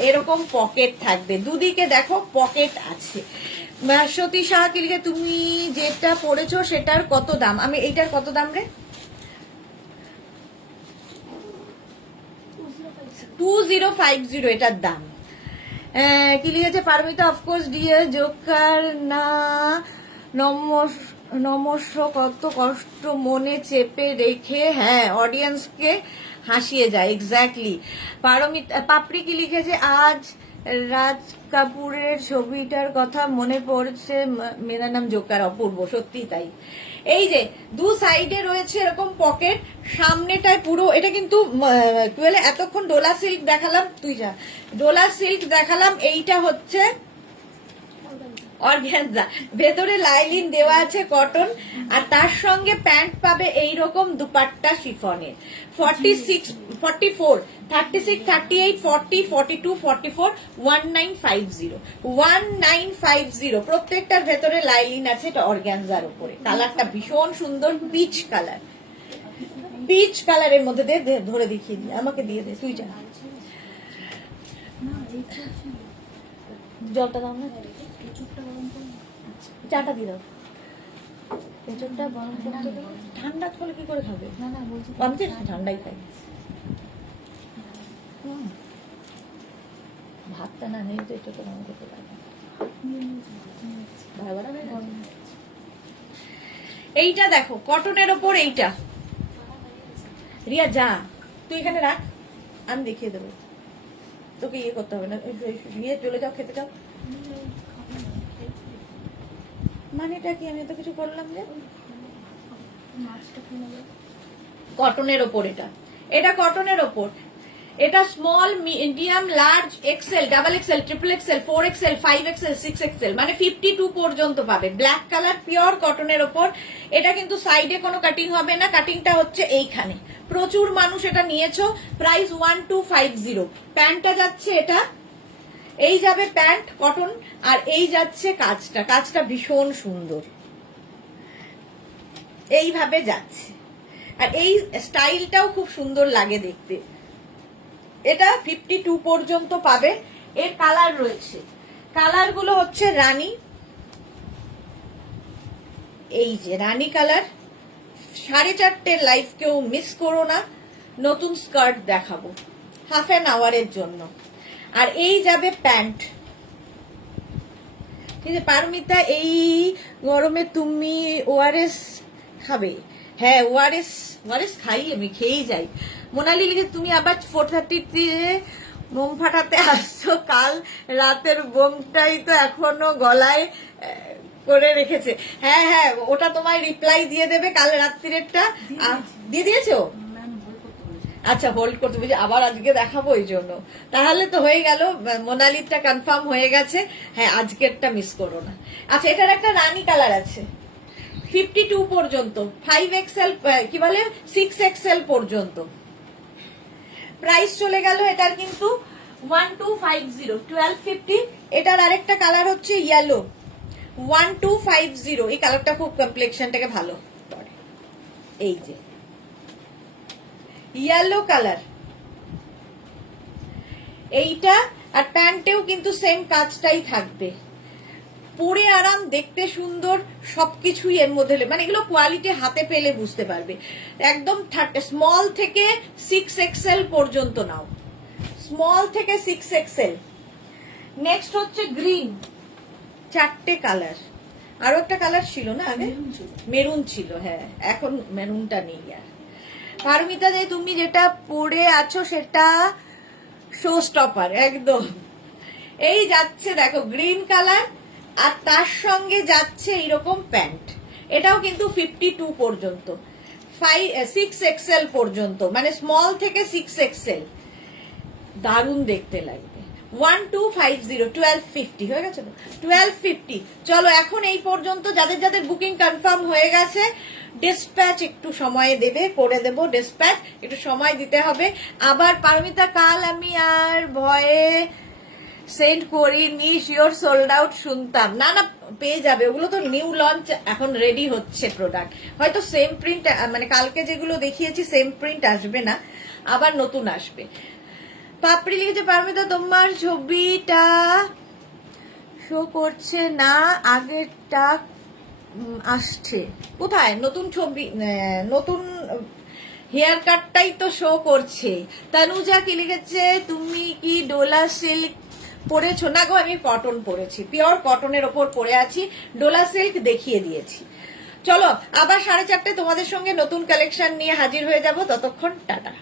এরকম পকেট থাকবে, দুদিকে দেখো পকেট আছে। সতী সাহা কি লিখে, তুমি যেটা পড়েছো সেটার কত দাম? আমি এইটার কত দাম রে? 2050 এটার দাম। কি লিখেছে পারমিতা, অফকোর্স ডিয়ার জোকার না, নমস্য, কত কষ্ট মনে চেপে রেখে, হ্যাঁ অডিয়েন্সকে হাসিয়ে যায়। এক্স্যাক্টলি। পারমিতা, পাপড়ি কি লিখেছে, আজ রাজ কাপুরের ছবিটার কথা মনে পড়ছে, মেরা নাম জোকার। অপূর্ব, সত্যি তাই। এই যে দু সাইডে রয়েছে এরকম পকেট, সামনেটায় পুরো, এটা কিন্তু এতক্ষণ ডোলা সিল্ক দেখালাম, তুই যা, ডোলা সিল্ক দেখালাম, এইটা হচ্ছে অর্গানজা, ভেতরে লাইলিন দেওয়া আছে কটন, আর তার সঙ্গে প্যান্ট পাবে এইরকম দুপাট্টা শিফনের। 46, 44, 36, 38, 40, 42, 44, 1950, 1950। প্রত্যেকটার ভেতরে লাইলিন আছে, এটা অর্গানজার উপরে। কালারটা ভীষণ সুন্দর, পিচ কালার, পিচ কালারের মধ্যে ধরে দেখিয়ে দিই, আমাকে দিয়ে দে, তুই যা, জলটা দাও না, চাটা দিয়ে দাও, এঁচড়টা গরম করতে দেবো। ঠান্ডা করলে কি করে খাবে? না না বলছি, আমি তো ঠান্ডাই খাই। ভাতটা না নেই তো এঁচড়টা গরম করতে পারবে। এইটা দেখো কটনের ওপর, এইটা রিয়া যা, তুই এখানে রাখ, আমি দেখিয়ে দেবো, তোকে ইয়ে করতে হবে না, গিয়ে চলে যাও, খেতে যাও। মানেটা কি, আমি তো কিছু করলাম যে? কটনের ওপর, এটা এটা কটনের ওপর, এটা small, medium, large, XL, double XL, triple XL, 4XL, 5XL, 6XL, মানে 52 পর্যন্ত পাবে। ব্ল্যাক কালার, পিওর কটনের ওপর। এটা কিন্তু সাইডে কোনো কাটিং হবে না, কাটিংটা হচ্ছে এইখানে। প্রচুর মানুষ এটা নিয়েছো। প্রাইস 1250। প্যান্টটা যাচ্ছে এটা, এই যাবে প্যান্ট কটন, আর এই যাচ্ছে কাজটা। কাজটা ভীষণ সুন্দর, এইভাবে যাচ্ছে। আর এই স্টাইলটাও খুব সুন্দর লাগে দেখতে। এটা 52 পর্যন্ত পাবে। এর কালার রয়েছে, কালার গুলো হচ্ছে রানী, এই যে রানী কালার। 4:30 লাইভ কেউ মিস করো না, নতুন স্কার্ট দেখাবো হাফ অ্যান আওয়ারের জন্য। আর এই যাবে প্যান্ট। ঠিক আছে পারমিতা, এই গরমে তুমি ওআরএস খাবে? হ্যাঁ, ওআরএস খাই, আমি খেয়েই যাই। মোনালি লিখে তুমি আবার 4:30 বোম ফাটাতে আসছো? কাল রাতের বোমটাই তো এখনো গলায় করে রেখেছে। হ্যাঁ হ্যাঁ, ওটা তোমায় রিপ্লাই দিয়ে দেবে কাল রাত্রিরেরটা। দিয়ে দিয়েছো? আচ্ছা, হোল্ড করতে বুঝি, আবার আজকে দেখাবো ওই জন্য। তাহলে তো হয়ে গেল, মোনালিরটা কনফার্ম হয়ে গেছে। হ্যাঁ, আজকেরটা মিস করো না। আচ্ছা, এটার একটা রানী কালার আছে 52 পর্যন্ত, 5XL কি বলে 6XL পর্যন্ত। প্রাইস চলে গেল এটার কিন্তু 1250, 1250। এটার আরেকটা কালার হচ্ছে ইয়েলো, 1250। এই কালারটা খুব কমপ্লেক্সনটাকে ভালো করে, এই যে ইয়েলো কালার এইটা। আর প্যান্টেও কিন্তু সেম কাজটাই থাকবে, পরে আরাম, দেখতে সুন্দর, সবকিছুই এর মধ্যে। মানে এগুলো কোয়ালিটি হাতে পেলে বুঝতে পারবে। একদম স্মল থেকে 6XL পর্যন্ত নাও, স্মল থেকে 6XL। নেক্সট হচ্ছে গ্রিন, 4টে কালার। আরো একটা কালার ছিল না আগে, মেরুন ছিল। হ্যাঁ, এখন মেরুনটা নেই আর। পারমিতা যে তুমি যেটা পরে আছো সেটা শো স্টপার একদম। এই যাচ্ছে দেখো গ্রিন কালার, আর তার সঙ্গে যাচ্ছে এইরকম প্যান্ট। এটাও কিন্তু 52 পর্যন্ত, 6XL পর্যন্ত, মানে স্মল থেকে 6XL। দারুণ দেখতে লাগবে। 1250, 1250 হয়ে গেছে তো, 1250। চলো এখন এই পর্যন্ত। যাদের যাদের বুকিং কনফার্ম হয়ে গেছে, ডিসপ্যাচ একটু সময় দেবে, করে দেবো ডিসপ্যাচ, একটু সময় দিতে হবে। আবার পারমিতা, কাল আমি আর ভয়ে সেন্ড করিনি, শিওর সোল্ড আউট শুনতাম। না না, পেয়ে যাবে, ওগুলো তো নিউ লঞ্চ, এখন রেডি হচ্ছে প্রোডাক্ট। হয়তো সেম প্রিন্ট, মানে কালকে যেগুলো দেখিয়েছি সেম প্রিন্ট আসবে না, আবার নতুন আসবে। পাপড়ি লিখেছে পারমিতা তোমার ছবিটা শো করছে না, আগেরটা আসছে। কোথায় নতুন ছবি? নতুন হেয়ার কাটটাই তো শো করছে। তনুজা কি লিখেছে, তুমি কি ডোলা সিল্ক পরেছো? না গো, আমি কটন পরেছি, পিওর কটনের ওপর পরে আছি। ডোলা সিল্ক দেখিয়ে দিয়েছি। চলো আবার 4:30 তোমাদের সঙ্গে নতুন কালেকশন নিয়ে হাজির হয়ে যাব। ততক্ষণ টাটা।